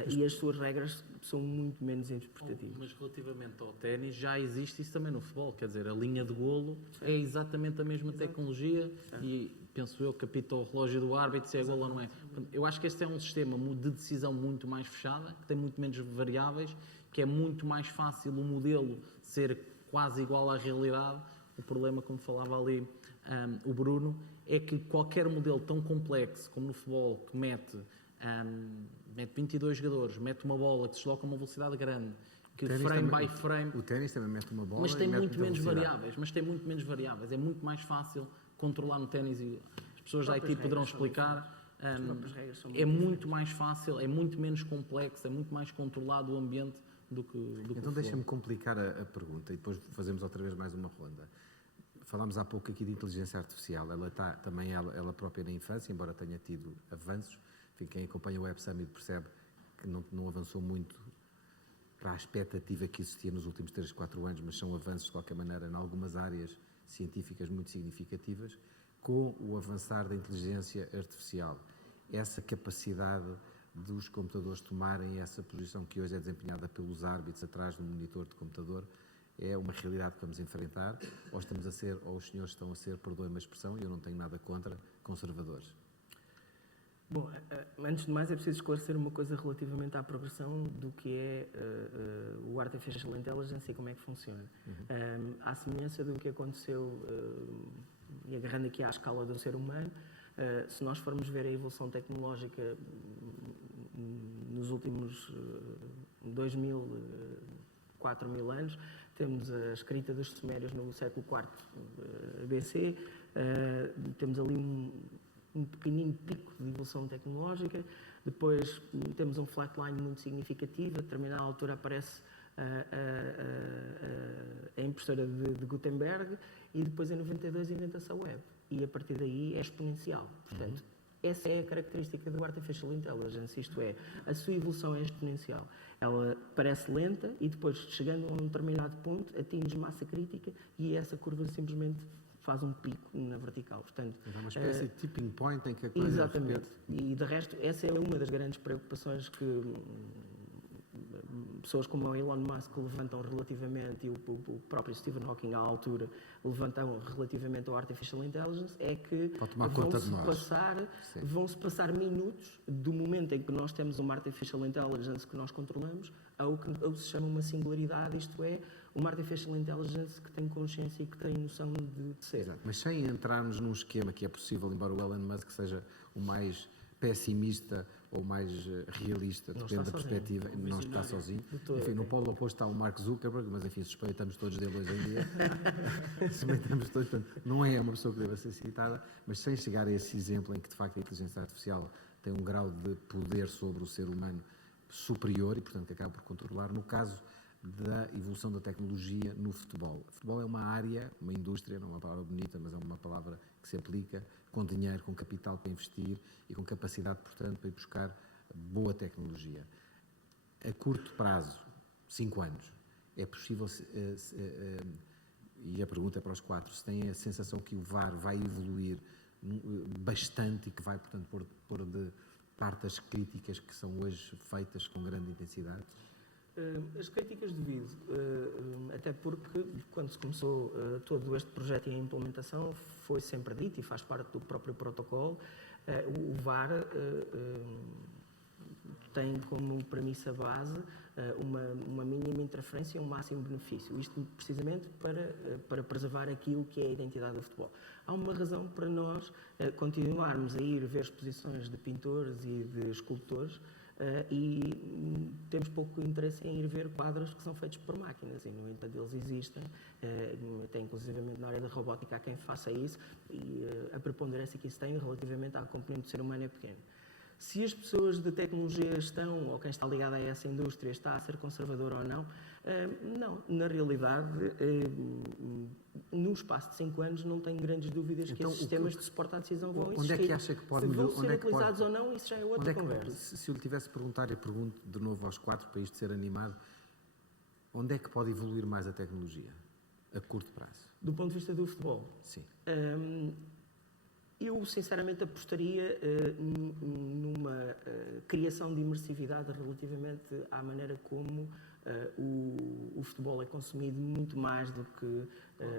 E as suas regras são muito menos interpretativas. Mas relativamente ao ténis, já existe isso também no futebol. Quer dizer, a linha de golo é exatamente a mesma tecnologia e penso eu que apita o relógio do árbitro se é golo ou não é. Eu acho que este é um sistema de decisão muito mais fechada, que tem muito menos variáveis, que é muito mais fácil o modelo ser quase igual à realidade. O problema, como falava ali o Bruno, é que qualquer modelo tão complexo como no futebol, que mete 22 jogadores, mete uma bola que se desloca a uma velocidade grande, que frame by frame... O ténis também mete uma bola Mas tem e mete muito muita menos velocidade. variáveis. É muito mais fácil controlar no ténis e as pessoas da Próprias IT poderão regras são explicar. As próprias regras são É muito muito mais fácil, é muito menos complexo, é muito mais controlado o ambiente do que o Então futebol. deixa-me complicar a pergunta e depois fazemos outra vez mais uma ronda. Falámos há pouco aqui de inteligência artificial. Ela está também ela própria na infância, embora tenha tido avanços. Enfim, quem acompanha o Web Summit percebe que não avançou muito para a expectativa que existia nos últimos 3, 4 anos, mas são avanços de qualquer maneira em algumas áreas científicas muito significativas. Com o avançar da inteligência artificial, essa capacidade dos computadores tomarem essa posição que hoje é desempenhada pelos árbitros atrás do monitor de computador, é uma realidade que vamos enfrentar, ou os senhores estão a ser, perdoem-me a expressão, e eu não tenho nada contra, conservadores. Bom, antes de mais é preciso esclarecer uma coisa relativamente à progressão do que é o Artificial Intelligence e como é que funciona. À semelhança do que aconteceu, e agarrando aqui à escala do ser humano, se nós formos ver a evolução tecnológica nos últimos 2000, 4000 anos, temos a escrita dos sumérios no século IV BC, temos ali um pequenino pico de evolução tecnológica, depois temos um flatline muito significativo, a determinada altura aparece a impressora de Gutenberg e depois em 92 inventa-se a web e a partir daí é exponencial. Portanto, essa é a característica do Artificial Intelligence, isto é, a sua evolução é exponencial. Ela parece lenta e depois, chegando a um determinado ponto, atinge massa crítica e essa curva simplesmente faz um pico na vertical. Portanto, É uma espécie de tipping point em que a coisa... exatamente. E, de resto, essa é uma das grandes preocupações que pessoas como o Elon Musk levantam relativamente, e o próprio Stephen Hawking, à altura, levantam relativamente ao Artificial Intelligence, é que Pode tomar conta de nós. vão-se passar minutos do momento em que nós temos uma Artificial Intelligence que nós controlamos ao que se chama uma singularidade, isto é, uma Artificial Intelligence que tem consciência e que tem noção de ser. Exato, mas sem entrarmos num esquema que é possível, embora o Elon Musk seja o mais pessimista ou mais realista, Não depende da está sozinho. perspectiva, não está sozinho. De todo, Enfim, no ok. polo oposto está o Mark Zuckerberg, mas enfim, suspeitamos todos dele hoje em dia. Suspeitamos todos, portanto, não é uma pessoa que deva ser citada, mas sem chegar a esse exemplo em que de facto a inteligência artificial tem um grau de poder sobre o ser humano superior e, portanto, acaba por controlar. No caso da evolução da tecnologia no futebol. O futebol é uma área, uma indústria, não é uma palavra bonita, mas é uma palavra que se aplica com dinheiro, com capital para investir e com capacidade, portanto, para ir buscar boa tecnologia. A curto prazo, 5 anos, é possível, e a pergunta é para os 4, se têm a sensação que o VAR vai evoluir bastante e que vai, portanto, pôr de parte as críticas que são hoje feitas com grande intensidade? As críticas devido, até porque quando se começou todo este projeto e a implementação foi sempre dito e faz parte do próprio protocolo, o VAR tem como premissa base uma mínima interferência e um máximo benefício. Isto precisamente para preservar aquilo que é a identidade do futebol. Há uma razão para nós continuarmos a ir ver exposições de pintores e de escultores e temos pouco interesse em ir ver quadros que são feitos por máquinas e, no entanto, eles existem, até inclusivamente na área da robótica há quem faça isso e a preponderância que isso tem relativamente à componente do ser humano é pequena. Se as pessoas de tecnologia estão, ou quem está ligado a essa indústria, está a ser conservador ou não, não. Na realidade, no espaço de 5 anos, não tenho grandes dúvidas que Então, esses sistemas de suporte à decisão vão existir. Onde é que acha que pode Se vão melhorar? ser utilizados ou não, isso já é outra conversa. Se eu lhe tivesse a perguntar, e pergunto de novo aos 4 para isto ser animado, onde é que pode evoluir mais a tecnologia a curto prazo? Do ponto de vista do futebol, Sim. eu sinceramente apostaria numa criação de imersividade relativamente à maneira como o futebol é consumido, muito mais do que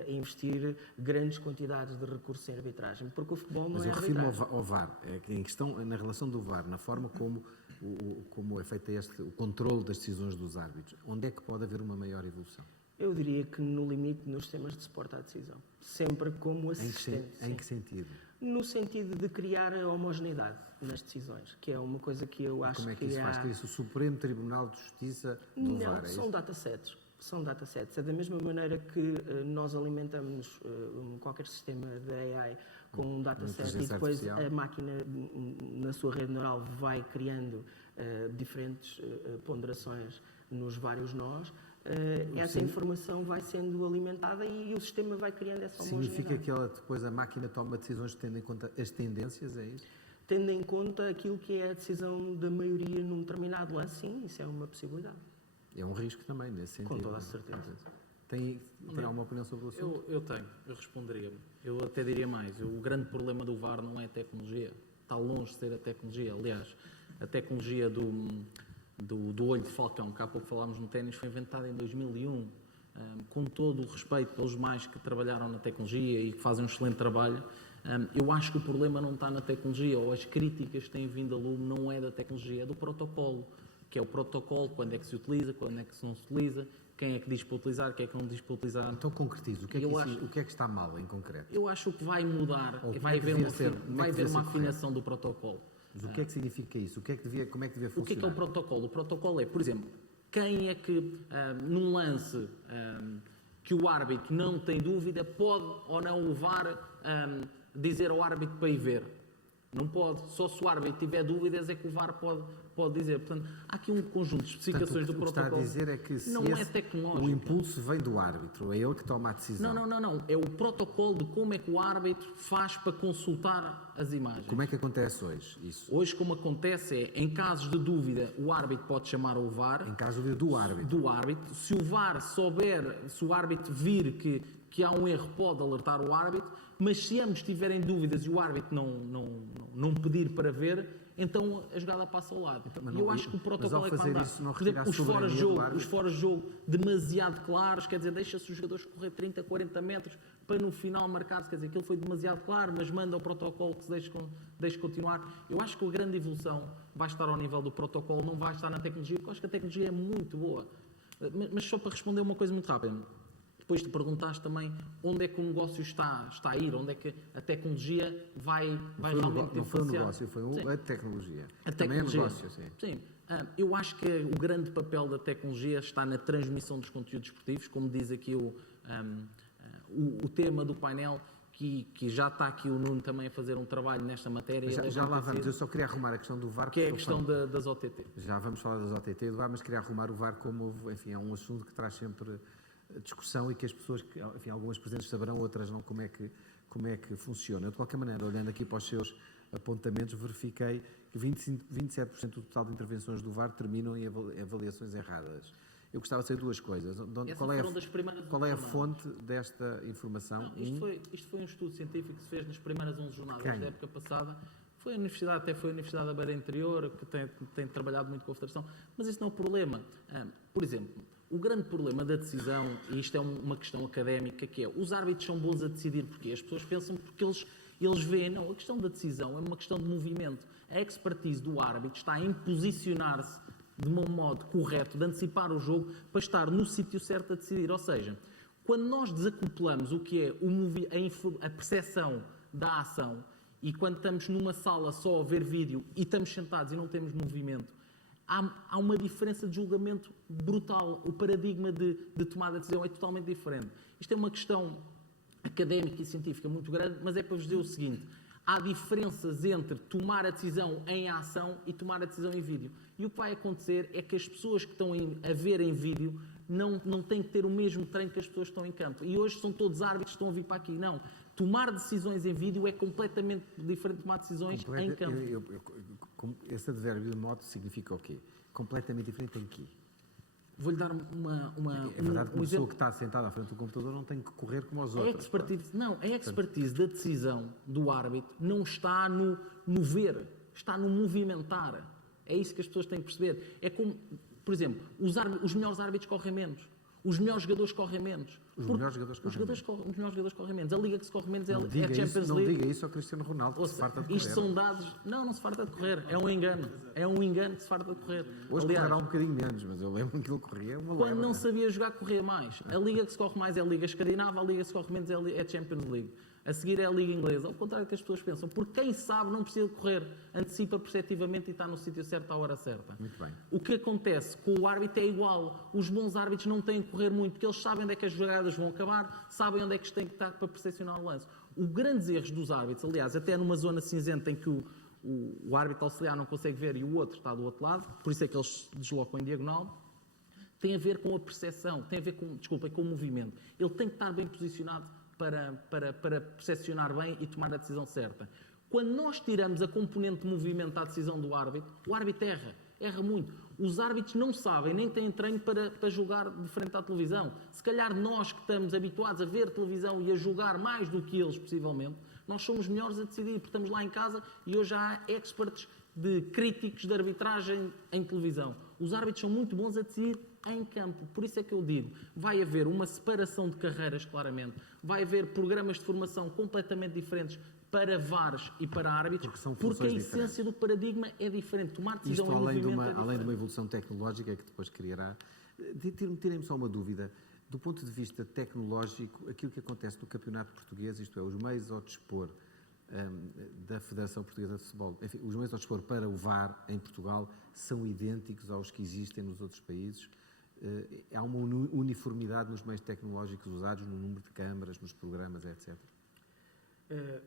investir grandes quantidades de recursos em arbitragem, porque o futebol não Mas é eu refiro-me arbitragem. ao VAR, em questão, na relação do VAR, na forma como é feito o controle das decisões dos árbitros. Onde é que pode haver uma maior evolução? Eu diria que no limite nos sistemas de suporte à decisão, sempre como assistente. Em que sentido? No sentido de criar a homogeneidade nas decisões, que é uma coisa que eu acho Como é que isso há... faz? Cria-se o Supremo Tribunal de Justiça do Não, VAR, é são isso? datasets. São datasets. É da mesma maneira que nós alimentamos qualquer sistema de AI com um dataset e inteligência depois artificial. a máquina, na sua rede neural, vai criando diferentes ponderações nos vários nós. Essa informação vai sendo alimentada e o sistema vai criando essa Significa homogeneidade. que depois a máquina toma decisões tendo em conta as tendências, é isso? Tendo em conta aquilo que é a decisão da maioria num determinado lance, sim, isso é uma possibilidade. É um risco também, nesse sentido. Com toda a certeza. Tem alguma opinião sobre o assunto? Eu tenho, eu responderia. Eu até diria mais. O grande problema do VAR não é a tecnologia. Está longe de ser a tecnologia. Aliás, a tecnologia do olho de falcão, que há pouco falámos no ténis, foi inventada em 2001. Com todo o respeito pelos mais que trabalharam na tecnologia e que fazem um excelente trabalho, Eu acho que o problema não está na tecnologia, ou as críticas que têm vindo a lume não é da tecnologia, é do protocolo, que é o protocolo, quando é que se utiliza, quando é que se não se utiliza, quem é que diz para utilizar, quem é que não diz para utilizar. Então concretizo, o que é que está mal em concreto? Eu acho que vai mudar, Ou vai haver devia ser- como é vai que haver devia uma ser afinação do protocolo. Mas o que é que significa isso? Como é que devia funcionar? O que é o protocolo? O protocolo é, por exemplo, quem é que num lance que o árbitro não tem dúvida pode ou não levar, dizer ao árbitro para ir ver? Não pode. Só se o árbitro tiver dúvidas é que o VAR pode dizer. Portanto, há aqui um conjunto de especificações Portanto, do o que está protocolo. a dizer é que se não é tecnológico. o impulso vem do árbitro, é ele que toma a decisão. Não. É o protocolo de como é que o árbitro faz para consultar as imagens. Como é que acontece hoje isso? Hoje, como acontece, é, em casos de dúvida, o árbitro pode chamar o VAR. Em caso do árbitro. Se o VAR souber, se o árbitro vir que há um erro, pode alertar o árbitro, mas se ambos tiverem dúvidas e o árbitro não pedir para ver, então a jogada passa ao lado. mas E eu não- acho que o mas protocolo ao é que vai fazer andar. isso não Por exemplo, retira a soberania do árbitro? os fora de jogo demasiado claros, quer dizer, deixa-se os jogadores correr 30, 40 metros para no final marcar-se, quer dizer, aquilo foi demasiado claro, mas manda o protocolo que se deixe continuar. Eu acho que a grande evolução vai estar ao nível do protocolo, não vai estar na tecnologia, porque eu acho que a tecnologia é muito boa. Mas só para responder uma coisa muito rápida. Depois te perguntaste também onde é que o negócio está a ir, onde é que a tecnologia vai realmente Não foi um influenciar. negócio, foi Sim. a tecnologia. A Também é tecnologia. negócio, sim. Sim. Eu acho que o grande papel da tecnologia está na transmissão dos conteúdos esportivos, como diz aqui o tema do painel, que já está aqui o Nuno também a fazer um trabalho nesta matéria. Mas ele é já lá vamos, convencido, eu só queria arrumar a questão do VAR. que é a porque questão das OTT. Já vamos falar das OTT e do VAR, mas queria arrumar o VAR como, enfim, é um assunto que traz sempre discussão e que as pessoas, enfim, algumas presentes saberão, outras não, como é que funciona. Eu, de qualquer maneira, olhando aqui para os seus apontamentos, verifiquei que 27% do total de intervenções do VAR terminam em avaliações erradas. Eu gostava de saber duas coisas. Qual é a fonte desta informação? Não, isto foi um estudo científico que se fez nas primeiras 11 jornadas Quem? da época passada. Foi a Universidade da Beira Interior, que tem trabalhado muito com a Federação. Mas isso não é o problema. Por exemplo, o grande problema da decisão, e isto é uma questão académica, que é os árbitros são bons a decidir porque as pessoas pensam porque eles veem. Não, a questão da decisão é uma questão de movimento. A expertise do árbitro está em posicionar-se de um modo correto, de antecipar o jogo para estar no sítio certo a decidir. Ou seja, quando nós desacoplamos o que é a percepção da ação e quando estamos numa sala só a ver vídeo e estamos sentados e não temos movimento, há uma diferença de julgamento brutal. O paradigma de tomada de decisão é totalmente diferente. Isto é uma questão académica e científica muito grande, mas é para vos dizer o seguinte: há diferenças entre tomar a decisão em ação e tomar a decisão em vídeo. E o que vai acontecer é que as pessoas que estão a ver em vídeo não têm que ter o mesmo treino que as pessoas que estão em campo. E hoje são todos árbitros que estão a vir para aqui. Não. Tomar decisões em vídeo é completamente diferente de tomar decisões em campo. Esse advérbio de modo significa o quê? Completamente diferente em quê? Vou-lhe dar uma É verdade que uma pessoa exemplo. que está sentada à frente do computador não tem que correr como os A outros. expertise da decisão do árbitro não está no ver, está no movimentar. É isso que as pessoas têm que perceber. É como, por exemplo, os melhores árbitros correm menos. Os melhores jogadores correm menos. Os melhores jogadores correm menos. Os melhores jogadores correm menos. A liga que se corre menos é a Não diga Champions isso, não League. diga isso ao Cristiano Ronaldo, que Ouça, se farta de correr. isto são dados. Não se farta de correr. É um engano. É um engano que se farta de correr. Hoje Aliás, correrá um bocadinho menos, mas eu lembro que ele corria uma quando leva, não né? sabia jogar, corria mais. A liga que se corre mais é a Liga Escandinava, a liga que se corre menos é a Champions League. A seguir é a Liga Inglesa. Ao contrário do que as pessoas pensam. Porque quem sabe não precisa de correr. Antecipa perceptivamente e está no sítio certo à hora certa. Muito bem. O que acontece com o árbitro é igual. Os bons árbitros não têm que correr muito, porque eles sabem onde é que as jogadas vão acabar, sabem onde é que têm que estar para percepcionar o lance. Os grandes erros dos árbitros, aliás, até numa zona cinzenta em que o árbitro auxiliar não consegue ver e o outro está do outro lado, por isso é que eles se deslocam em diagonal, tem a ver com a percepção, tem a ver com o movimento. Ele tem que estar bem posicionado para percepcionar bem e tomar a decisão certa. Quando nós tiramos a componente de movimento da decisão do árbitro, o árbitro erra muito. Os árbitros não sabem, nem têm treino para julgar de frente à televisão. Se calhar nós que estamos habituados a ver televisão e a julgar mais do que eles, possivelmente, nós somos melhores a decidir, porque estamos lá em casa e hoje há experts de críticos de arbitragem em televisão. Os árbitros são muito bons a decidir em campo. Por isso é que eu digo, vai haver uma separação de carreiras, claramente, vai haver programas de formação completamente diferentes para VARs e para árbitros, Porque são porque a funções essência diferentes. do paradigma é diferente. Tomar decisão Isto em além de movimento uma, é além de diferente. uma evolução tecnológica que depois criará. Tirem-me só uma dúvida. Do ponto de vista tecnológico, aquilo que acontece no campeonato português, isto é, os meios ao dispor da Federação Portuguesa de Futebol, enfim, os meios ao dispor para o VAR em Portugal são idênticos aos que existem nos outros países. Há uma uniformidade nos meios tecnológicos usados, no número de câmaras, nos programas, etc.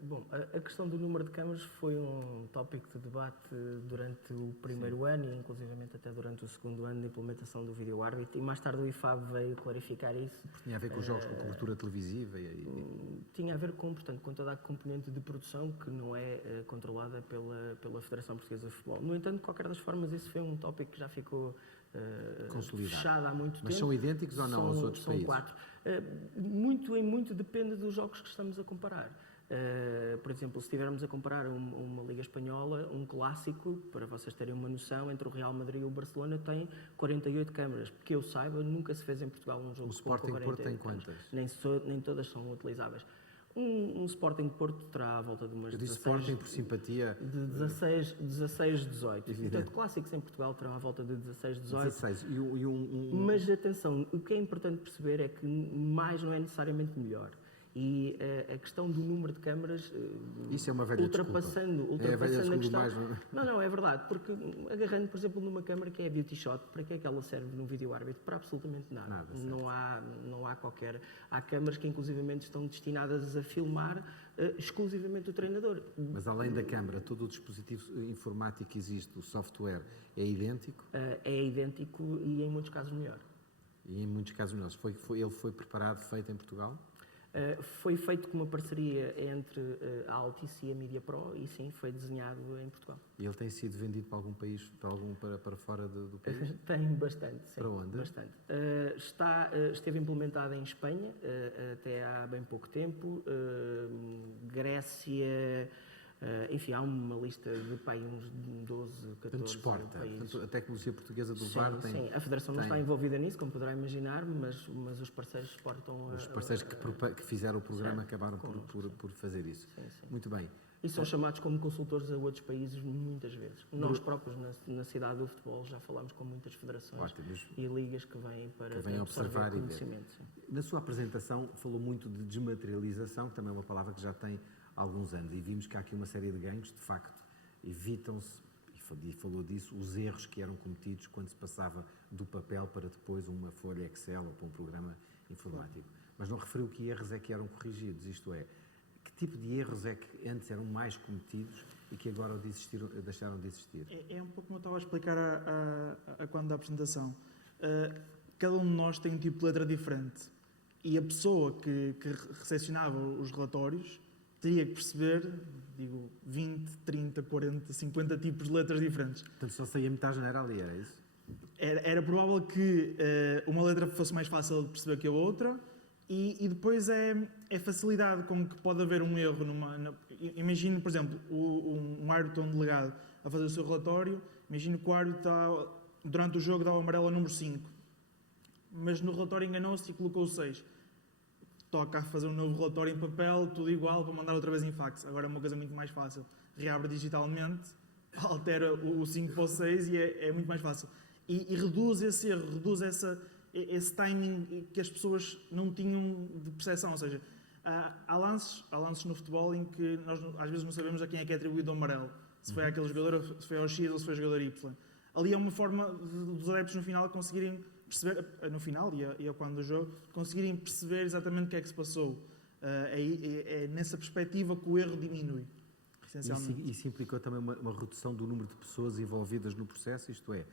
Bom, a questão do número de câmaras foi um tópico de debate durante o primeiro ano e inclusivamente até durante o segundo ano de implementação do vídeo-árbitro, e mais tarde o IFAB veio clarificar isso. Porque tinha a ver com os jogos com cobertura televisiva Tinha a ver portanto, com toda a componente de produção que não é controlada pela Federação Portuguesa de Futebol. No entanto, de qualquer das formas, isso foi um tópico que já ficou Consolidado. fechado há muito tempo. Mas são idênticos ou não aos outros países? São 4. Muito depende dos jogos que estamos a comparar. Por exemplo, se estivermos a comparar uma Liga Espanhola, um clássico, para vocês terem uma noção, entre o Real Madrid e o Barcelona tem 48 câmaras. Porque eu saiba, nunca se fez em Portugal um jogo O com Sporting 48 Porto tem câmaras. quantas? Nem todas são utilizáveis. Um Sporting Porto terá à volta de umas Eu disse 16, Sporting por simpatia. de 16, 18. Evidente. Portanto, clássicos em Portugal terão à volta de 16, 18. 16. Mas atenção, o que é importante perceber é que mais não é necessariamente melhor. E a questão do número de câmaras, Isso é uma velha ultrapassando É a velha a desculpa, questão. mais Não, é verdade, porque agarrando, por exemplo, numa câmara que é a Beauty Shot, para que é que ela serve num vídeo-árbitro? Para absolutamente nada. Nada, certo. Não há qualquer. Há câmaras que inclusivamente estão destinadas a filmar exclusivamente o treinador. Mas além da câmara, todo o dispositivo informático que existe, o software, é idêntico É idêntico e em muitos casos melhor. e em muitos casos melhores. Ele foi preparado, feito em Portugal? Foi feito com uma parceria entre a Altice e a Media Pro e sim, foi desenhado em Portugal. E ele tem sido vendido para algum país, para fora do país? Tem bastante, sim. Para onde? Bastante. Esteve implementado em Espanha até há bem pouco tempo, Grécia, enfim, há uma lista de uns 12, 14 Portanto, exporta. países. Portanto, a tecnologia portuguesa do VAR tem... Sim, a Federação não tem- está envolvida nisso, como poderá imaginar, mas os parceiros exportam... Os parceiros que fizeram o programa certo, acabaram connosco, por fazer isso. Sim, sim. Muito bem. E são chamados como consultores a outros países muitas vezes. Nós próprios, na cidade do futebol, já falamos com muitas federações Ótimos. e ligas que vêm para Que vêm absorver observar e ver. conhecimento. Sim. Na sua apresentação falou muito de desmaterialização, que também é uma palavra que já tem alguns anos, e vimos que há aqui uma série de ganhos, de facto, evitam-se, e falou disso, os erros que eram cometidos quando se passava do papel para depois uma folha Excel ou para um programa informático. Mas não referiu que erros é que eram corrigidos, isto é, que tipo de erros é que antes eram mais cometidos e que agora deixaram de existir? É um pouco como eu estava a explicar a quando da apresentação. Cada um de nós tem um tipo de letra diferente e a pessoa que recepcionava os relatórios teria que perceber, digo, 20, 30, 40, 50 tipos de letras diferentes. Portanto, só saía metade geral ali, era isso? Era provável que uma letra fosse mais fácil de perceber que a outra e depois é facilidade com que pode haver um erro. Imagine, por exemplo, um árbitro ou um delegado a fazer o seu relatório, imagine que o árbitro durante o jogo dá o amarelo ao número 5, mas no relatório enganou-se e colocou o 6. Toca a fazer um novo relatório em papel, tudo igual, para mandar outra vez em fax. Agora é uma coisa muito mais fácil. Reabre digitalmente, altera o 5 para o 6 e é muito mais fácil. E reduz esse erro, reduz esse timing que as pessoas não tinham de percepção. Ou seja, há lances no futebol em que nós às vezes não sabemos a quem é que é atribuído o amarelo. Se foi àquele jogador, se foi ao X ou se foi ao jogador Y. Ali é uma forma dos adeptos no final conseguirem perceber, no final e ao quando do jogo, conseguirem perceber exatamente o que é que se passou. É nessa perspectiva que o erro diminui, essencialmente. Isso implicou também uma redução do número de pessoas envolvidas no processo, isto é,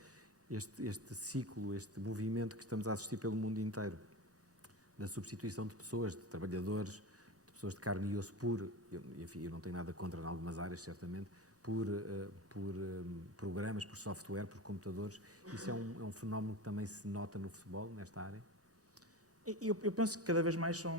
este ciclo, este movimento que estamos a assistir pelo mundo inteiro, da substituição de pessoas, de trabalhadores, de pessoas de carne e osso enfim, eu não tenho nada contra em algumas áreas, certamente, por programas, por software, por computadores. Isso é um fenómeno que também se nota no futebol, nesta área? Eu penso que cada vez mais são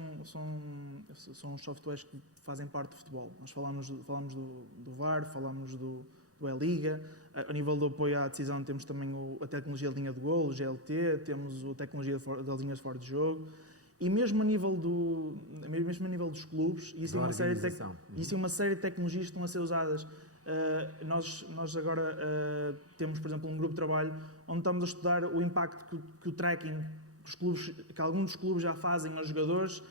os softwares que fazem parte do futebol. Nós falamos do VAR, falamos do E-Liga. A nível do apoio à decisão temos também a tecnologia de linha de golo, o GLT, temos a tecnologia das linhas de fora de jogo. E mesmo a nível dos clubes, isso é uma série de tecnologias que estão a ser usadas. Nós agora temos, por exemplo, um grupo de trabalho onde estamos a estudar o impacto que o tracking que alguns dos clubes já fazem aos jogadores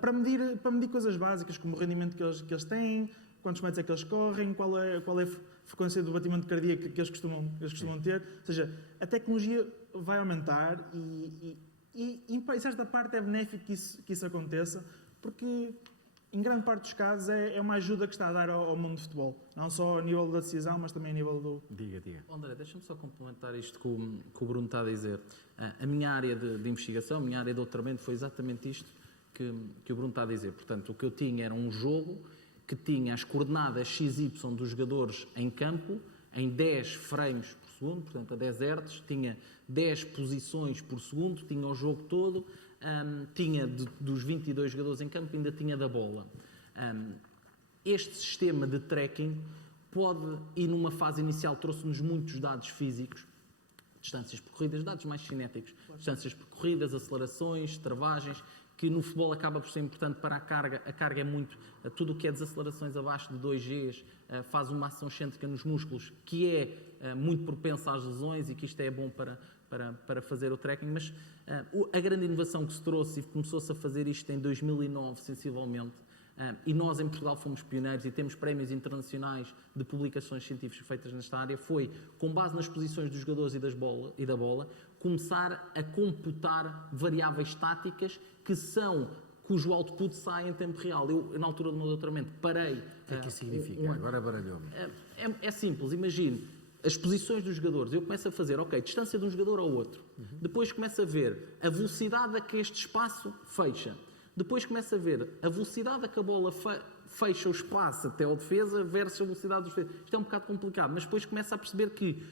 para medir coisas básicas, como o rendimento que eles têm, quantos metros é que eles correm, qual é a frequência do batimento cardíaco que eles costumam ter. Ou seja, a tecnologia vai aumentar e em certa parte é benéfico que isso aconteça, porque em grande parte dos casos é uma ajuda que está a dar ao mundo de futebol, não só a nível da decisão, mas também a nível do... Diga. André, deixa-me só complementar isto que o Bruno está a dizer. A minha área de investigação, a minha área de doutoramento foi exatamente isto que o Bruno está a dizer. Portanto, o que eu tinha era um jogo que tinha as coordenadas XY dos jogadores em campo, em 10 frames por segundo, portanto a 10 Hz, tinha 10 posições por segundo, tinha o jogo todo, tinha dos 22 jogadores em campo, ainda tinha da bola. Este sistema de tracking pode, e numa fase inicial trouxe-nos muitos dados físicos, distâncias percorridas, dados mais cinéticos, distâncias percorridas, acelerações, travagens, que no futebol acaba por ser importante para a carga. A carga é muito, tudo o que é desacelerações abaixo de 2Gs faz uma ação excêntrica nos músculos, que é muito propensa às lesões e que isto é bom para fazer o tracking, mas a grande inovação que se trouxe e começou-se a fazer isto em 2009, sensivelmente, e nós em Portugal fomos pioneiros e temos prémios internacionais de publicações científicas feitas nesta área, foi, com base nas posições dos jogadores e da bola, começar a computar variáveis estáticas cujo output sai em tempo real. Eu, na altura do meu doutoramento, parei... O que é que isso significa? Agora baralhou-me. É simples, imagine, as posições dos jogadores, eu começo a fazer, distância de um jogador ao outro. Depois começo a ver a velocidade a que este espaço fecha. Depois começa a ver a velocidade a que a bola fecha o espaço até ao defesa versus a velocidade dos defesas. Isto é um bocado complicado, mas depois começa a perceber que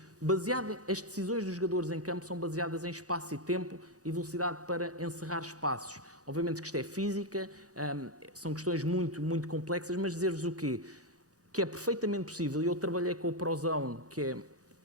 as decisões dos jogadores em campo são baseadas em espaço e tempo e velocidade para encerrar espaços. Obviamente que isto é física, são questões muito, muito complexas, mas dizer-vos o quê? Que é perfeitamente possível, e eu trabalhei com o ProZone, que é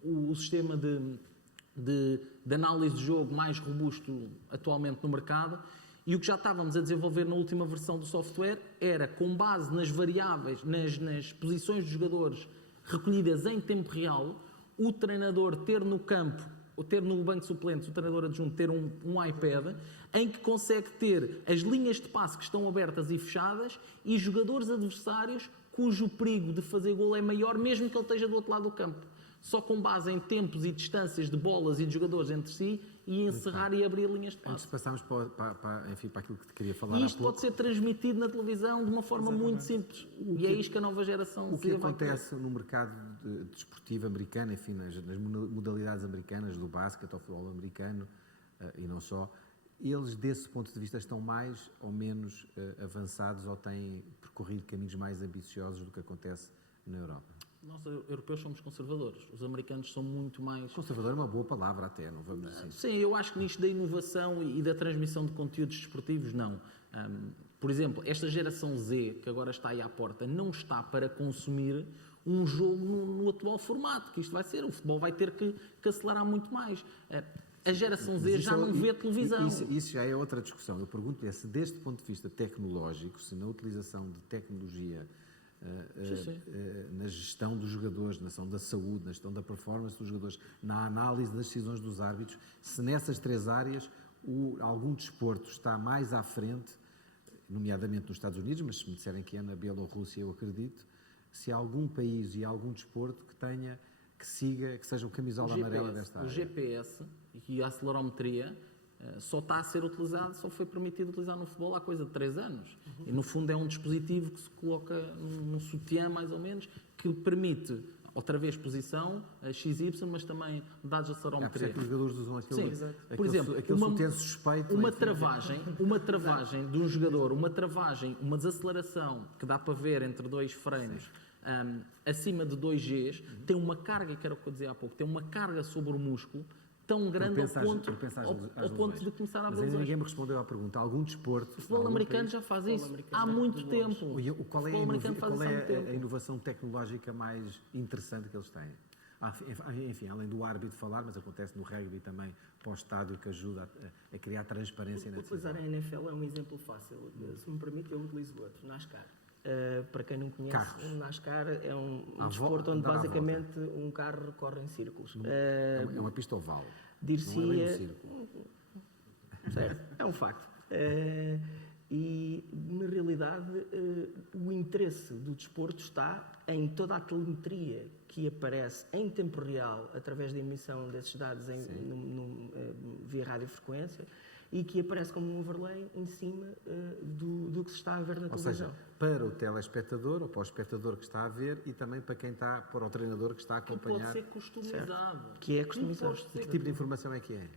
o sistema de análise de jogo mais robusto atualmente no mercado. E o que já estávamos a desenvolver na última versão do software era, com base nas variáveis, nas posições dos jogadores recolhidas em tempo real, o treinador ter no campo, ou ter no banco de suplentes, o treinador adjunto ter um iPad, em que consegue ter as linhas de passe que estão abertas e fechadas e jogadores adversários cujo perigo de fazer golo é maior, mesmo que ele esteja do outro lado do campo. Só com base em tempos e distâncias de bolas e de jogadores entre si, e encerrar e abrir linhas de passe. Antes de passarmos para aquilo que te queria falar E isto pode ser transmitido na televisão de uma forma muito simples. E é isto que a nova geração O que acontece no mercado desportivo americano, enfim, nas modalidades americanas, do basquete ao futebol americano, e não só, eles, desse ponto de vista, estão mais ou menos avançados ou têm percorrido caminhos mais ambiciosos do que acontece na Europa? Nós, europeus, somos conservadores. Os americanos são muito mais... Conservador é uma boa palavra até, não vamos assim. Sim, eu acho que nisto da inovação e da transmissão de conteúdos desportivos, não. Por exemplo, esta geração Z, que agora está aí à porta, não está para consumir um jogo no atual formato, que isto vai ser. O futebol vai ter que acelerar muito mais. A geração Z já não vê televisão. Isso já é outra discussão. Eu pergunto-lhe se, deste ponto de vista tecnológico, se na utilização de tecnologia na gestão dos jogadores, na gestão da saúde, na gestão da performance dos jogadores, na análise das decisões dos árbitros, se nessas três áreas algum desporto está mais à frente, nomeadamente nos Estados Unidos, mas se me disserem que é na Bielorrússia, eu acredito, se há algum país e algum desporto que siga, que seja o camisola amarela desta área. O GPS e a acelerometria só está a ser utilizado, só foi permitido utilizar no futebol há coisa de 3 anos. E no fundo é um dispositivo que se coloca num sutiã, mais ou menos, que permite, outra vez, posição, XY, mas também dados de acelerometria. Que os jogadores usam aquele, Sim, por exemplo, aquele sutiã suspeito. Uma travagem de um jogador, uma desaceleração que dá para ver entre 2 frames, acima de 2Gs, tem uma carga, que era o que eu dizia há pouco, tem uma carga sobre o músculo tão grande ao ponto, por pensar às ao ponto lesões. de começar a haver Mas ainda lesões. ninguém me respondeu à pergunta. Algum desporto... O futebol algum americano país- já faz isso americano há já muito de longe. tempo. Qual é, O futebol americano faz qual isso há é muito tempo. a inovação tecnológica mais interessante que eles têm? Enfim, além do árbitro falar, mas acontece no rugby também, pós-estádio, que ajuda a criar transparência na decisão. Utilizar a NFL é um exemplo fácil. Se me permite, eu utilizo outro, NASCAR. Para quem não conhece, Carros. o NASCAR é um À desporto volta, onde andar à basicamente um carro corre em círculos. É uma pista oval. Não é Dir-se-ia, bem um círculo. certo, é um facto. E, na realidade, o interesse do desporto está em toda a telemetria que aparece em tempo real através da emissão desses dados via radiofrequência e que aparece como um overlay em cima do que se está a ver na Ou televisão. seja, para o telespectador ou para o espectador que está a ver e também para quem está, para o treinador que está a Tudo acompanhar. pode ser customizado. Que é Tudo customizado. pode ser- Que tipo de informação é que é?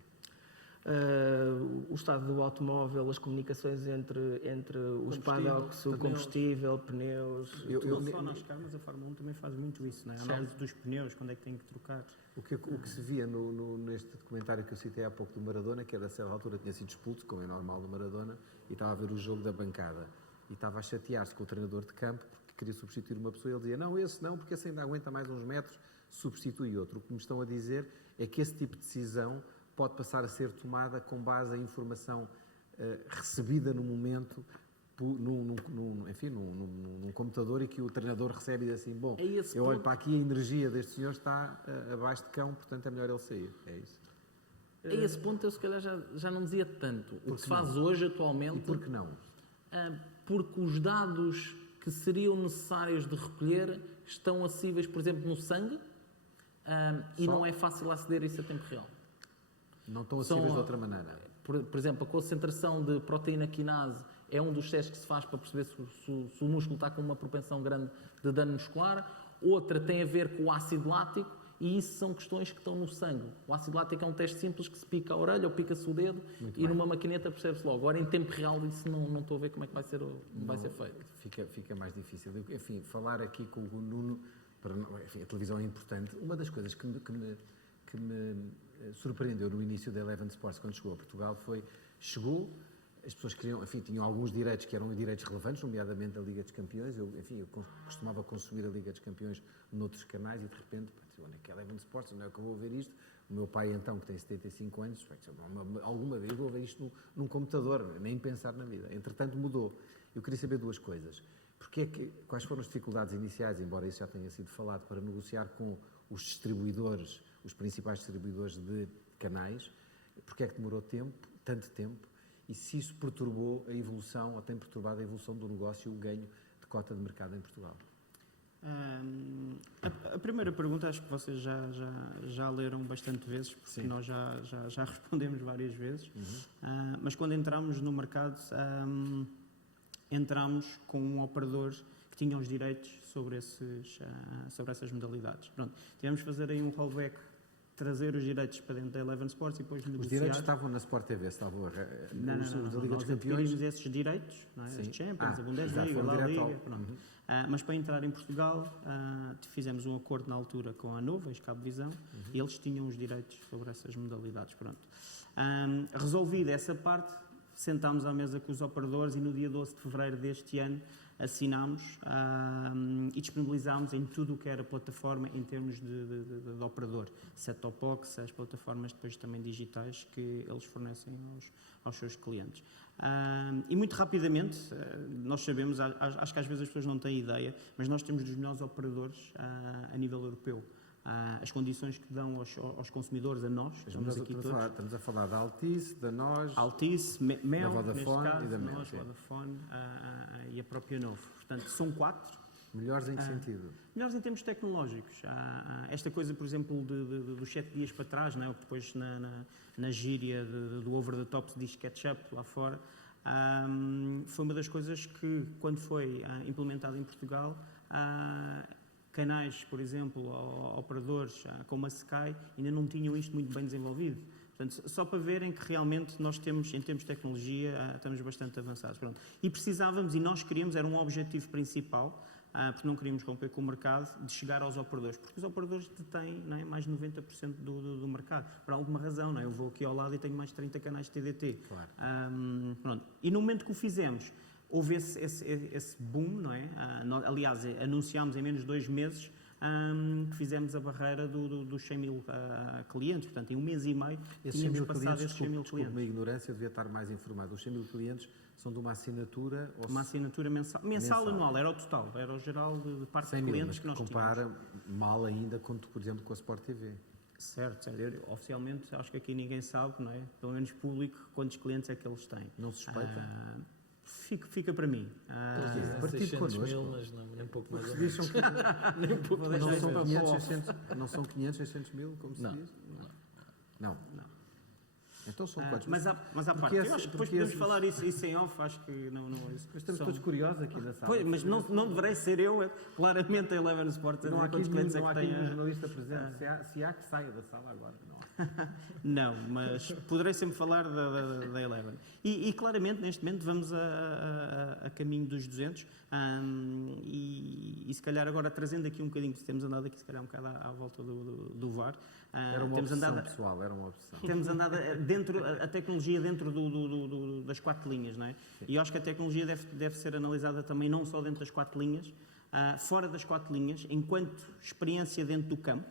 O estado do automóvel, as comunicações entre os paddocks, o pneus. combustível, pneus. Não só NASCAR, mas a Fórmula 1 também faz muito isso, não é? A análise dos pneus, quando é que tem que trocar. O que se via neste documentário que eu citei há pouco do Maradona, que era a certa altura tinha sido expulso, como é normal no Maradona, e estava a ver o jogo da bancada. E estava a chatear-se com o treinador de campo porque queria substituir uma pessoa. Ele dizia, não, esse não, porque esse ainda aguenta mais uns metros, substitui outro. O que me estão a dizer é que esse tipo de decisão pode passar a ser tomada com base em informação recebida no momento num computador e que o treinador recebe e diz assim, bom, É esse eu olho ponto. para aqui, a energia deste senhor está abaixo de cão, portanto é melhor ele sair. É isso. A esse ponto eu se calhar já não dizia tanto. O que se que não? faz hoje E atualmente, por que não? porque os dados que seriam necessários de recolher estão acessíveis, por exemplo, no sangue, e Só? não é fácil aceder a isso a tempo real. Não estão São, acessíveis de outra maneira. Por exemplo, a concentração de proteína quinase é um dos testes que se faz para perceber se o músculo está com uma propensão grande de dano muscular. Outra tem a ver com o ácido lático e isso são questões que estão no sangue. O ácido lático é um teste simples que se pica a orelha ou pica-se o dedo e numa maquineta percebe-se logo. Agora, em tempo real, isso não estou a ver como é que vai ser feito. Fica mais difícil. Enfim, falar aqui com o Nuno, enfim, a televisão é importante. Uma das coisas que me surpreendeu no início da Eleven Sports, quando chegou a Portugal, chegou, as pessoas queriam, enfim, tinham alguns direitos que eram direitos relevantes, nomeadamente a Liga dos Campeões. Eu costumava consumir a Liga dos Campeões noutros canais e de repente, onde é que é Eleven Sports, onde é que eu vou ver isto? O meu pai, então, que tem 75 anos, alguma vez vou ver isto num computador, nem pensar na vida. Entretanto, mudou. Eu queria saber duas coisas. Quais foram as dificuldades iniciais, embora isso já tenha sido falado, para negociar com os distribuidores, os principais distribuidores de canais? Porque é que demorou tanto tempo? E se isso perturbou a evolução, ou tem perturbado a evolução do negócio e o ganho de cota de mercado em Portugal? A primeira pergunta acho que vocês já leram bastante vezes, porque nós já respondemos várias vezes. Mas quando entramos no mercado, entramos com um operador que tinha os direitos sobre essas modalidades. Pronto, tivemos de fazer aí um rollback, trazer os direitos para dentro da Eleven Sports e depois negociar. Os direitos estavam na Sport TV, estavam os da Liga dos Nós Campeões. adquirimos esses direitos, não é? As Champions, a Bundesliga, exato, a foram La direto Liga, ao- pronto. Mas para entrar em Portugal, fizemos um acordo na altura com a Nova, ex-Cabvisão, e eles tinham os direitos sobre essas modalidades. Pronto. Resolvida essa parte, sentámos à mesa com os operadores e no dia 12 de fevereiro deste ano assinámos e disponibilizámos em tudo o que era plataforma em termos de operador. Set-top box, as plataformas depois também digitais que eles fornecem aos seus clientes. E muito rapidamente, nós sabemos, acho que às vezes as pessoas não têm ideia, mas nós temos dos melhores operadores a nível europeu. As condições que dão aos consumidores, a nós, estamos aqui todos. Estamos a falar da Altice, da NOS, Altice, Mel, da neste Vodafone caso, e da Mel, nós, sim. Vodafone e a própria Novo. Portanto, são 4. melhores em que sentido? Melhores em termos tecnológicos. Esta coisa, por exemplo, dos 7 dias para trás, não é? O que depois na gíria do over the top se diz catch-up lá fora, foi uma das coisas que, quando foi implementado em Portugal, canais, por exemplo, ou operadores como a Sky, ainda não tinham isto muito bem desenvolvido. Portanto, só para verem que realmente nós temos, em termos de tecnologia, estamos bastante avançados. Pronto. E precisávamos, e nós queríamos, era um objetivo principal, porque não queríamos romper com o mercado, de chegar aos operadores, porque os operadores detêm, não é, mais de 90% do mercado, por alguma razão, não é? Eu vou aqui ao lado e tenho mais de 30 canais de TDT. Claro. Pronto. E no momento que o fizemos, houve esse boom, não é? Aliás, anunciámos em menos de 2 meses que fizemos a barreira dos 100 mil clientes, portanto, em 1 mês e meio Esses 100 tínhamos mil passado clientes, esses 100 mil desculpe, clientes. uma ignorância, eu devia estar mais informado. Os 100 mil clientes são de uma assinatura ou Uma assinatura mensal, Mensal. anual, era o total, era o geral de parte 100 de mil, clientes mas que nós compara mal ainda, com, por exemplo, com a Sport TV. tínhamos. Certo. Oficialmente, acho que aqui ninguém sabe, não é? Pelo menos público, quantos clientes é que eles têm. Não se suspeita? Fica para mim. Partido 600 mil, connosco. mas não, nem pouco mais. Os são Nem pouco mais. não, deixar são isso. 500, 600, não são 500, 600 mil, como se Não. diz? Não. Então são quantos? Mas à parte, Porque eu acho que depois porque podemos esses- falar isso em off, acho que não Mas estamos são- todos curiosos aqui na sala. Pois, mas não deverei ser eu, claramente a Eleven Sports, a Não há dizer aqui quantos clientes é nenhum, que não há aqui tem. nenhum jornalista presente. Se há que saia da sala agora. Não há. Não, mas poderei sempre falar da Eleven. E claramente, neste momento, vamos a caminho dos 200 e se calhar agora trazendo aqui um bocadinho, temos andado aqui se calhar um bocado à volta do VAR. Era uma temos opção, andado, pessoal, era uma opção. temos andado a tecnologia dentro das 4 linhas, não é? E eu acho que a tecnologia deve ser analisada também não só dentro das 4 linhas, fora das 4 linhas, enquanto experiência dentro do campo,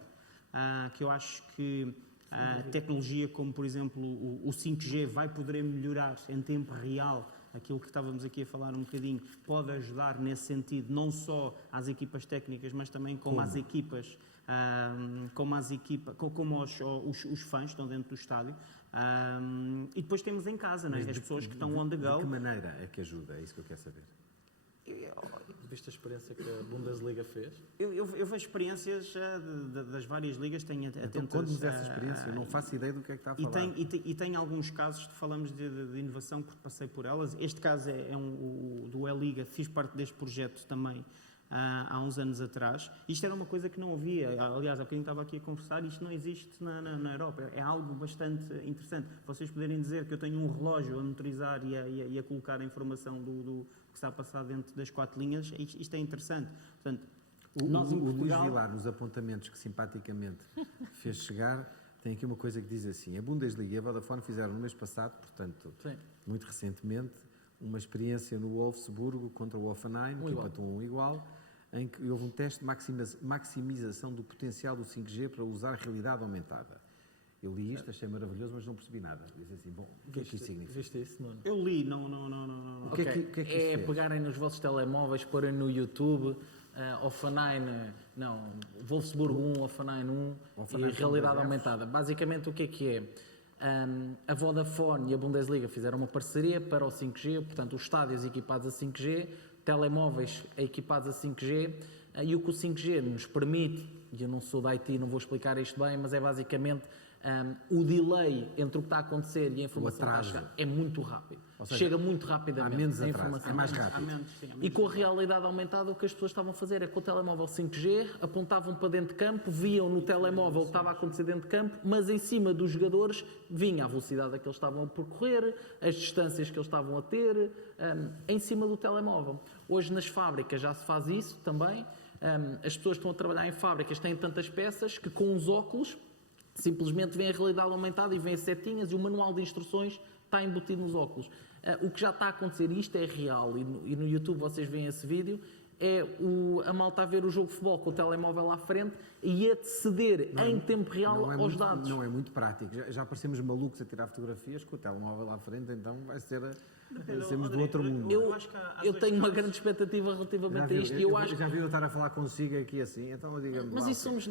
que eu acho que a tecnologia como, por exemplo, o 5G vai poder melhorar em tempo real aquilo que estávamos aqui a falar um bocadinho, pode ajudar nesse sentido, não só às equipas técnicas, mas também como às equipas, como os fãs que estão dentro do estádio. E depois temos em casa, não é? As pessoas que estão on the De go. que maneira é que ajuda? É isso que eu quero saber. Viste a experiência que a Bundesliga fez? Eu vejo experiências das várias ligas, tenho Então, atentas. conte-nos essa experiência. Eu não faço ideia do que é que está a falar. E tem alguns casos, falamos de inovação, porque passei por elas. Este caso é o do E-Liga, fiz parte deste projeto também há uns anos atrás. Isto era uma coisa que não havia. Aliás, há bocadinho estava aqui a conversar, isto não existe na Europa. É algo bastante interessante. Vocês poderem dizer que eu tenho um relógio a monitorizar e a colocar a informação do que está a passar dentro das 4 linhas, isto é interessante. Portanto, nós em O Luís Portugal... Vilar, nos apontamentos que simpaticamente fez chegar, tem aqui uma coisa que diz assim: a Bundesliga e a Vodafone fizeram no mês passado, portanto, Sim. muito recentemente, uma experiência no Wolfsburgo contra o Hoffenheim, que empatou um igual, em que houve um teste de maximização do potencial do 5G para usar realidade aumentada. Eu li isto, achei maravilhoso, mas não percebi nada. Diz assim, bom, o que é que isso significa? Viste isso, Nuno? Eu li, não. O que é que isso fez? pegarem nos vossos telemóveis, porem no YouTube, Hoffenheim, Wolfsburgo 1, Hoffenheim 1 Hoffenheim e realidade com aumentada. Basicamente o que é? A Vodafone e a Bundesliga fizeram uma parceria para o 5G, portanto os estádios equipados a 5G, telemóveis equipados a 5G, e o que o 5G nos permite, e eu não sou da IT, não vou explicar isto bem, mas é basicamente o delay entre o que está a acontecer e a informação que está a atraso. chegar é muito rápido. Ou seja, Chega muito rapidamente. há menos a atraso, informação. é mais Há rápido. menos, sim, há menos. E com a realidade aumentada, o que as pessoas estavam a fazer é com o telemóvel 5G, apontavam para dentro de campo, viam no telemóvel o que estava a acontecer dentro de campo, mas em cima dos jogadores vinha a velocidade a que eles estavam a percorrer, as distâncias que eles estavam a ter, em cima do telemóvel. Hoje nas fábricas já se faz isso também. As pessoas que estão a trabalhar em fábricas têm tantas peças que com os óculos simplesmente vem a realidade aumentada e vem as setinhas e o manual de instruções está embutido nos óculos. O que já está a acontecer, isto é real, e no YouTube vocês veem esse vídeo, é a malta a ver o jogo de futebol com o telemóvel à frente e aceder em tempo real aos muito, dados. Não é muito prático. Já parecemos malucos a tirar fotografias com o telemóvel à frente, então vai ser sermos do outro mundo. Eu tenho uma grande expectativa relativamente a isto e eu acho já vi eu estar a falar consigo aqui assim, então diga-me Mas lá, isso somos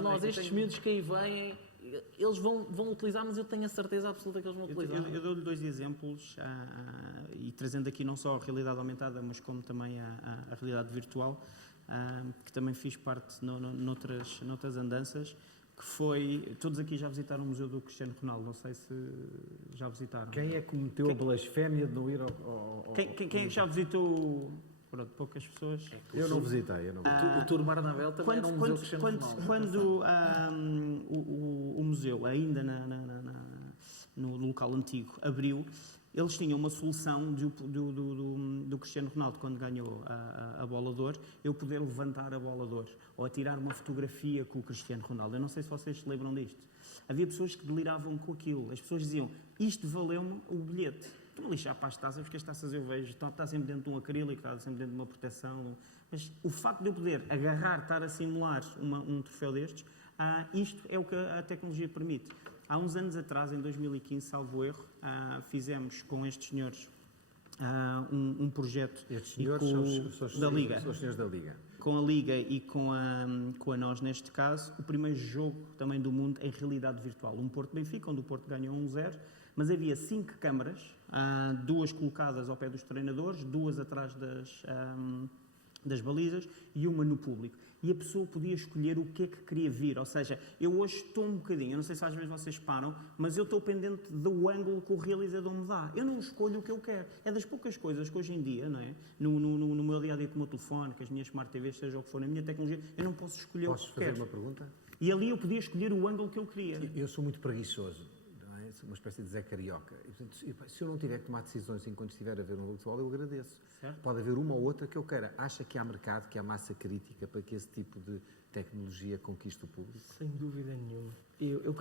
nós, estes miúdos que aí vêm, eles vão utilizar, mas eu tenho a certeza absoluta que eles vão utilizar. Eu dou-lhe 2 exemplos, e trazendo aqui não só a realidade aumentada, mas como também a realidade virtual, que também fiz parte noutras andanças, que foi, todos aqui já visitaram o Museu do Cristiano Ronaldo, não sei se já visitaram. quem é que cometeu a blasfémia de não ir ao Quem é que já visitou? Pronto, poucas pessoas. Eu não visitei, O Tour Barnavel também era um museu Cristiano Ronaldo. Quando o museu, ainda no local antigo, abriu, eles tinham uma solução do Cristiano Ronaldo, quando ganhou a bola de ouro, eu poder levantar a bola de ouro ou tirar uma fotografia com o Cristiano Ronaldo. Eu não sei se vocês se lembram disto. Havia pessoas que deliravam com aquilo. As pessoas diziam, isto valeu-me o bilhete. Estou a lixar para as taças, porque as taças eu vejo, está sempre dentro de um acrílico, está sempre dentro de uma proteção. Mas o facto de eu poder agarrar, estar a simular um troféu destes, isto é o que a tecnologia permite. Há uns anos atrás, em 2015, salvo erro, fizemos com estes senhores um projeto Estes senhores da Liga. São os senhores da Liga. Com a Liga e com a nós, neste caso, o primeiro jogo também do mundo em realidade virtual. Um Porto-Benfica, onde o Porto ganhou 1-0, mas havia 5 câmaras, 2 colocadas ao pé dos treinadores, 2 atrás das balizas e uma no público. E a pessoa podia escolher o que é que queria vir. Ou seja, eu hoje estou um bocadinho, eu não sei se às vezes vocês param, mas eu estou pendente do ângulo que o realizador me dá. Eu não escolho o que eu quero. É das poucas coisas que hoje em dia, não é? No meu dia-a-dia com o meu telefone, com as minhas Smart TVs, seja o que for, na minha tecnologia, eu não posso escolher o que Posso fazer quero. uma pergunta? E ali eu podia escolher o ângulo que eu queria. Eu sou muito preguiçoso, não é? Sou uma espécie de Zé Carioca. E, portanto, se eu não tiver que tomar decisões enquanto estiver a ver um jogo de futebol, eu agradeço. Certo. Pode haver uma ou outra que eu queira. Acha que há mercado, que há massa crítica para que esse tipo de tecnologia conquiste o público? Sem dúvida nenhuma. Eu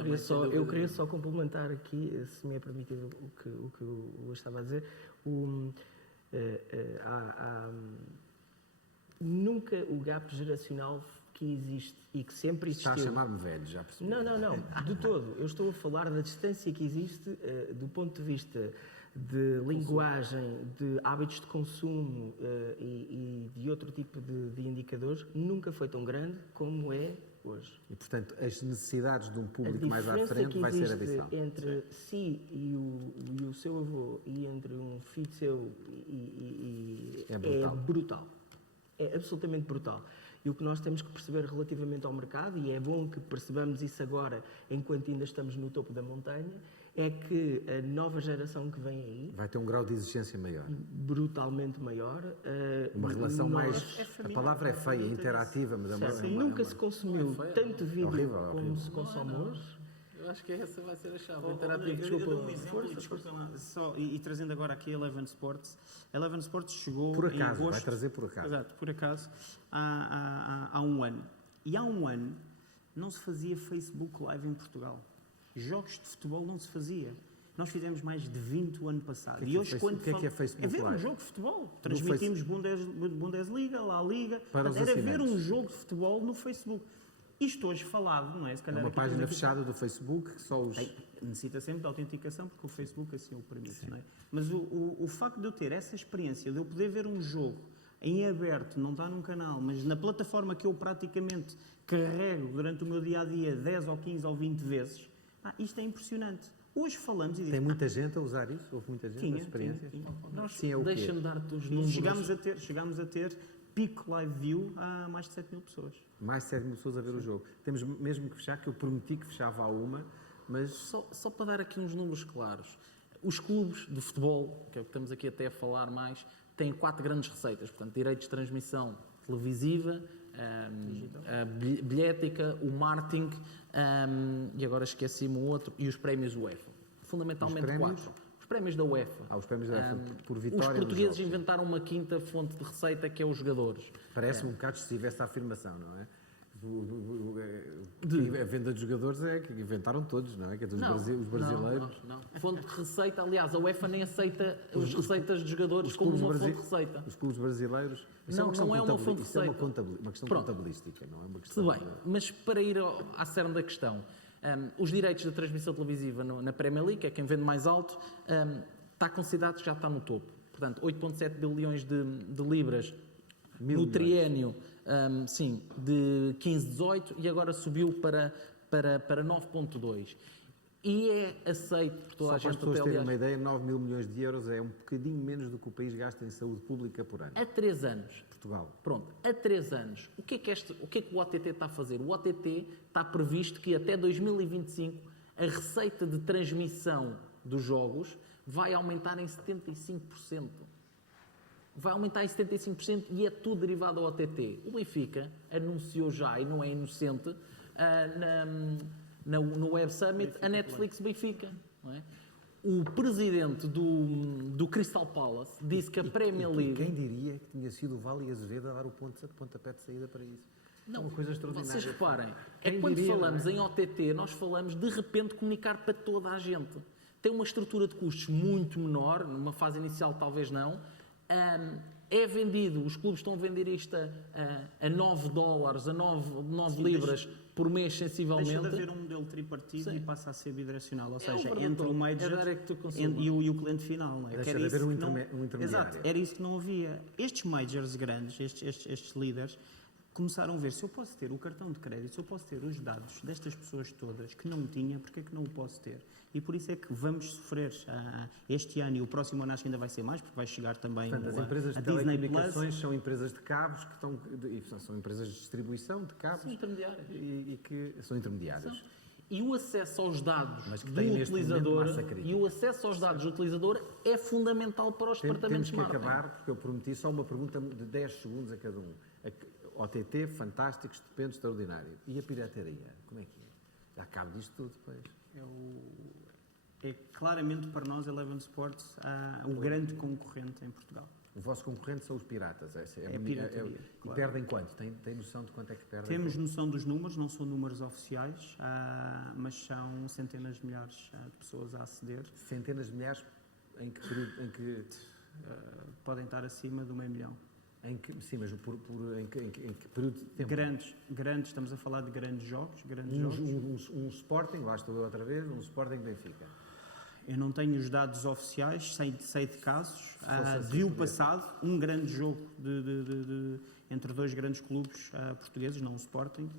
queria só complementar aqui, se me é permitido, o que o Luís estava a dizer. Nunca o gap geracional que existe e que sempre existiu... Está a chamar-me velho, já percebi. Não, de todo. Eu estou a falar da distância que existe do ponto de vista de linguagem, de hábitos de consumo e de outro tipo de indicadores, nunca foi tão grande como é hoje. E, portanto, as necessidades de um A público mais à diferença frente que vai ser existe abissal. entre si e o seu avô e entre um filho seu É brutal. brutal. É absolutamente brutal. E o que nós temos que perceber relativamente ao mercado, e é bom que percebamos isso agora, enquanto ainda estamos no topo da montanha, é que a nova geração que vem aí, Vai ter um grau de exigência maior. brutalmente maior, Uma relação nós- mais... A palavra é feia, interativa, mas é uma... certo, nunca se consumiu tanto vídeo horrível, como horrível. se consome hoje. Eu acho que essa vai ser a chave. Eu dou um exemplo, e desculpa lá, e trazendo agora aqui a Eleven Sports. A Eleven Sports chegou Por em acaso, vai agosto, trazer por acaso. Exato, por acaso, há um ano. E há um ano não se fazia Facebook Live em Portugal. Jogos de futebol não se fazia. Nós fizemos mais de 20 o ano passado. O que é que é Facebook É ver um Live? jogo de futebol. Transmitimos Bundesliga, La Liga. Para os Era ver assinantes. um jogo de futebol no Facebook. Isto hoje falado, não é? Se É calhar uma aqui página temos aqui- fechada do Facebook que só os... necessita sempre de autenticação, porque o Facebook assim o permite, não é? Mas o facto de eu ter essa experiência, de eu poder ver um jogo em aberto, não está num canal, mas na plataforma que eu praticamente carrego durante o meu dia-a-dia 10 ou 15 ou 20 vezes, isto é impressionante. Hoje falamos e Tem muita gente a usar isso? Houve muita gente Tinha, a experiências? tinha. Sim, é o quê? Deixa-me dar-te os números. chegámos a ter peak live view a mais de 7 mil pessoas. Mais de 7 mil pessoas a ver o jogo. Temos mesmo que fechar, que eu prometi que fechava a uma, mas Só para dar aqui uns números claros. Os clubes de futebol, que é o que estamos aqui até a falar mais, têm 4 grandes receitas. Portanto, direitos de transmissão televisiva, a bilhética, o marketing e agora esqueci-me o outro, e os prémios UEFA. Fundamentalmente Os prémios? 4. Os prémios da UEFA. os prémios da UEFA por Os vitória nos portugueses jogos. inventaram uma quinta fonte de receita que é os jogadores. Parece um bocado excessiva essa afirmação, não é? A venda de jogadores é que inventaram todos, não é? Que é dos os brasileiros. Não. Fonte de receita, aliás, a UEFA nem aceita as receitas de jogadores como uma fonte de receita. Os clubes brasileiros. Isso Não, uma questão não é uma fonte de isso é receita. uma questão Pronto. contabilística, não é uma questão. Tudo bem, mas para ir à cerne da questão, os direitos da transmissão televisiva na Premier League, que é quem vende mais alto, está considerado que já está no topo. Portanto, 8,7 bilhões de libras Mil no milhões. triênio, de 15-18 e agora subiu para 9,2. E é aceito por toda Só a para as gente, pessoas até, terem aliás, uma ideia, 9 mil milhões de euros é um bocadinho menos do que o país gasta em saúde pública por ano. há 3 anos. Portugal. Pronto, há 3 anos. O que é que o OTT está a fazer? O OTT está previsto que até 2025 a receita de transmissão dos jogos vai aumentar em 75%. Vai aumentar em 75% e é tudo derivado ao OTT. O Benfica anunciou já, e não é inocente, no Web Summit, a Netflix Benfica. Não é? O presidente do Crystal Palace disse que a Premier League... Quem diria que tinha sido o Vale Azevedo a dar o pontapé de saída para isso? Não, uma coisa extraordinária. Vocês reparem, Quem quando diria, falamos não é? em OTT, nós falamos de repente comunicar para toda a gente. Tem uma estrutura de custos muito menor, numa fase inicial talvez não. É vendido, os clubes estão a vender isto a $9, a 9 libras por mês, sensivelmente. Deixa de haver um modelo tripartido e passa a ser bidirecional, ou seja, verdade, entre o major era que tu consumas. e o cliente final. Não é? Deixa Que era de haver isso um que não- intermediário. Exato, era isso que não havia. Estes majors grandes, estes líderes, começaram a ver se eu posso ter o cartão de crédito, se eu posso ter os dados destas pessoas todas que não tinha, porque é que não o posso ter? E por isso é que vamos sofrer este ano e o próximo ano acho que ainda vai ser mais, porque vai chegar também Portanto, as a empresas de Disney Plus. telecomunicações são empresas de cabos que estão, são empresas de distribuição de cabos São intermediários. e que são intermediárias. E o acesso aos dados Mas que do têm neste momento utilizador massa crítica. e o acesso aos dados do utilizador é fundamental para os departamentos Temos que de marketing. acabar, porque eu prometi só uma pergunta de 10 segundos a cada um. OTT, fantástico, estupendo, extraordinário. E a pirataria? Como é que é? Já cabe disto tudo, depois. É claramente para nós, Eleven Sports, o grande concorrente em Portugal. O vosso concorrente são os piratas. É a pirataria, E claro. perdem quanto? Tem noção de quanto é que perdem? Temos noção dos números, não são números oficiais, mas são centenas de milhares de pessoas a aceder. Centenas de milhares em que período? Podem estar acima do 500 000. Sim, mas em que período de tempo? Grandes, estamos a falar de grandes jogos. Um Sporting, lá estou eu outra vez, um Sporting Benfica. Eu não tenho os dados oficiais, sei de casos. assim, Vi o passado, um grande jogo entre dois grandes clubes portugueses, não o Sporting.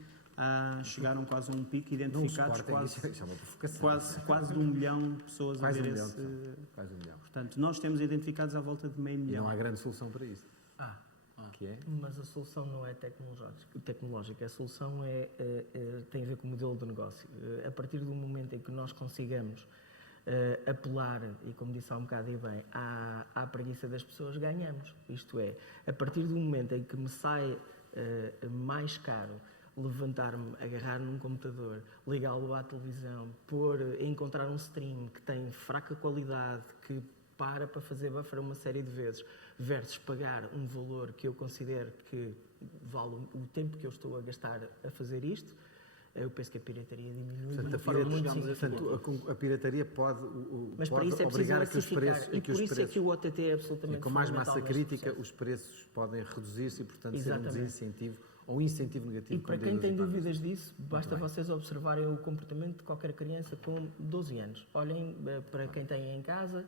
Chegaram quase a um pico, identificados Sporting, isso é uma provocação. quase de 1 milhão de pessoas Quase a ver 1 milhão. esse. Quase 1 milhão. Portanto, nós temos identificados à volta de 500 E não 000. há grande solução para isso. Que é? Mas a solução não é tecnológica, a solução tem a ver com o modelo de negócio. A partir do momento em que nós consigamos apelar, e como disse há um bocado e bem, à preguiça das pessoas, ganhamos. Isto é, a partir do momento em que me sai mais caro levantar-me, agarrar num computador, ligá-lo à televisão, encontrar um stream que tem fraca qualidade, que para fazer buffer uma série de vezes, versus pagar um valor que eu considero que vale o tempo que eu estou a gastar a fazer isto, eu penso que a pirataria diminui de uma forma muito significativa. A pirataria pode, Mas para pode isso é preciso obrigar a que os massificar, preços... e por isso é que o OTT é absolutamente com mais fundamental massa neste crítica, processo. os preços podem reduzir-se e, portanto, Exatamente. ser um desincentivo ou um incentivo negativo. E para como quem diz tem o Ivan. dúvidas disso, basta vocês observarem o comportamento de qualquer criança com 12 anos. Olhem para quem tem em casa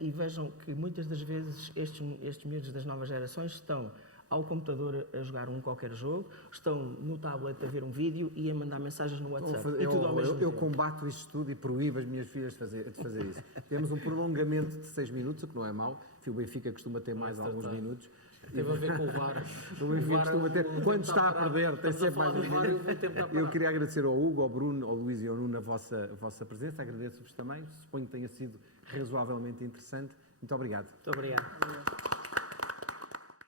e vejam que muitas das vezes estes miúdos das novas gerações estão ao computador a jogar qualquer jogo, estão no tablet a ver um vídeo e a mandar mensagens no WhatsApp. E tudo ao mesmo Eu tempo. combato isto tudo e proíbo as minhas filhas de fazer isso. Temos um prolongamento de 6 minutos, o que não é mau. O Benfica costuma ter mais alguns minutos. Teve a ver com o VAR. O Benfica costuma ter, quando está a perder, tem sempre mais um VAR. minuto. Eu queria agradecer ao Hugo, ao Bruno, ao Luís e ao Nuno a vossa presença. Agradeço-vos também. Suponho que tenha sido razoavelmente interessante. Muito obrigado. Muito obrigado.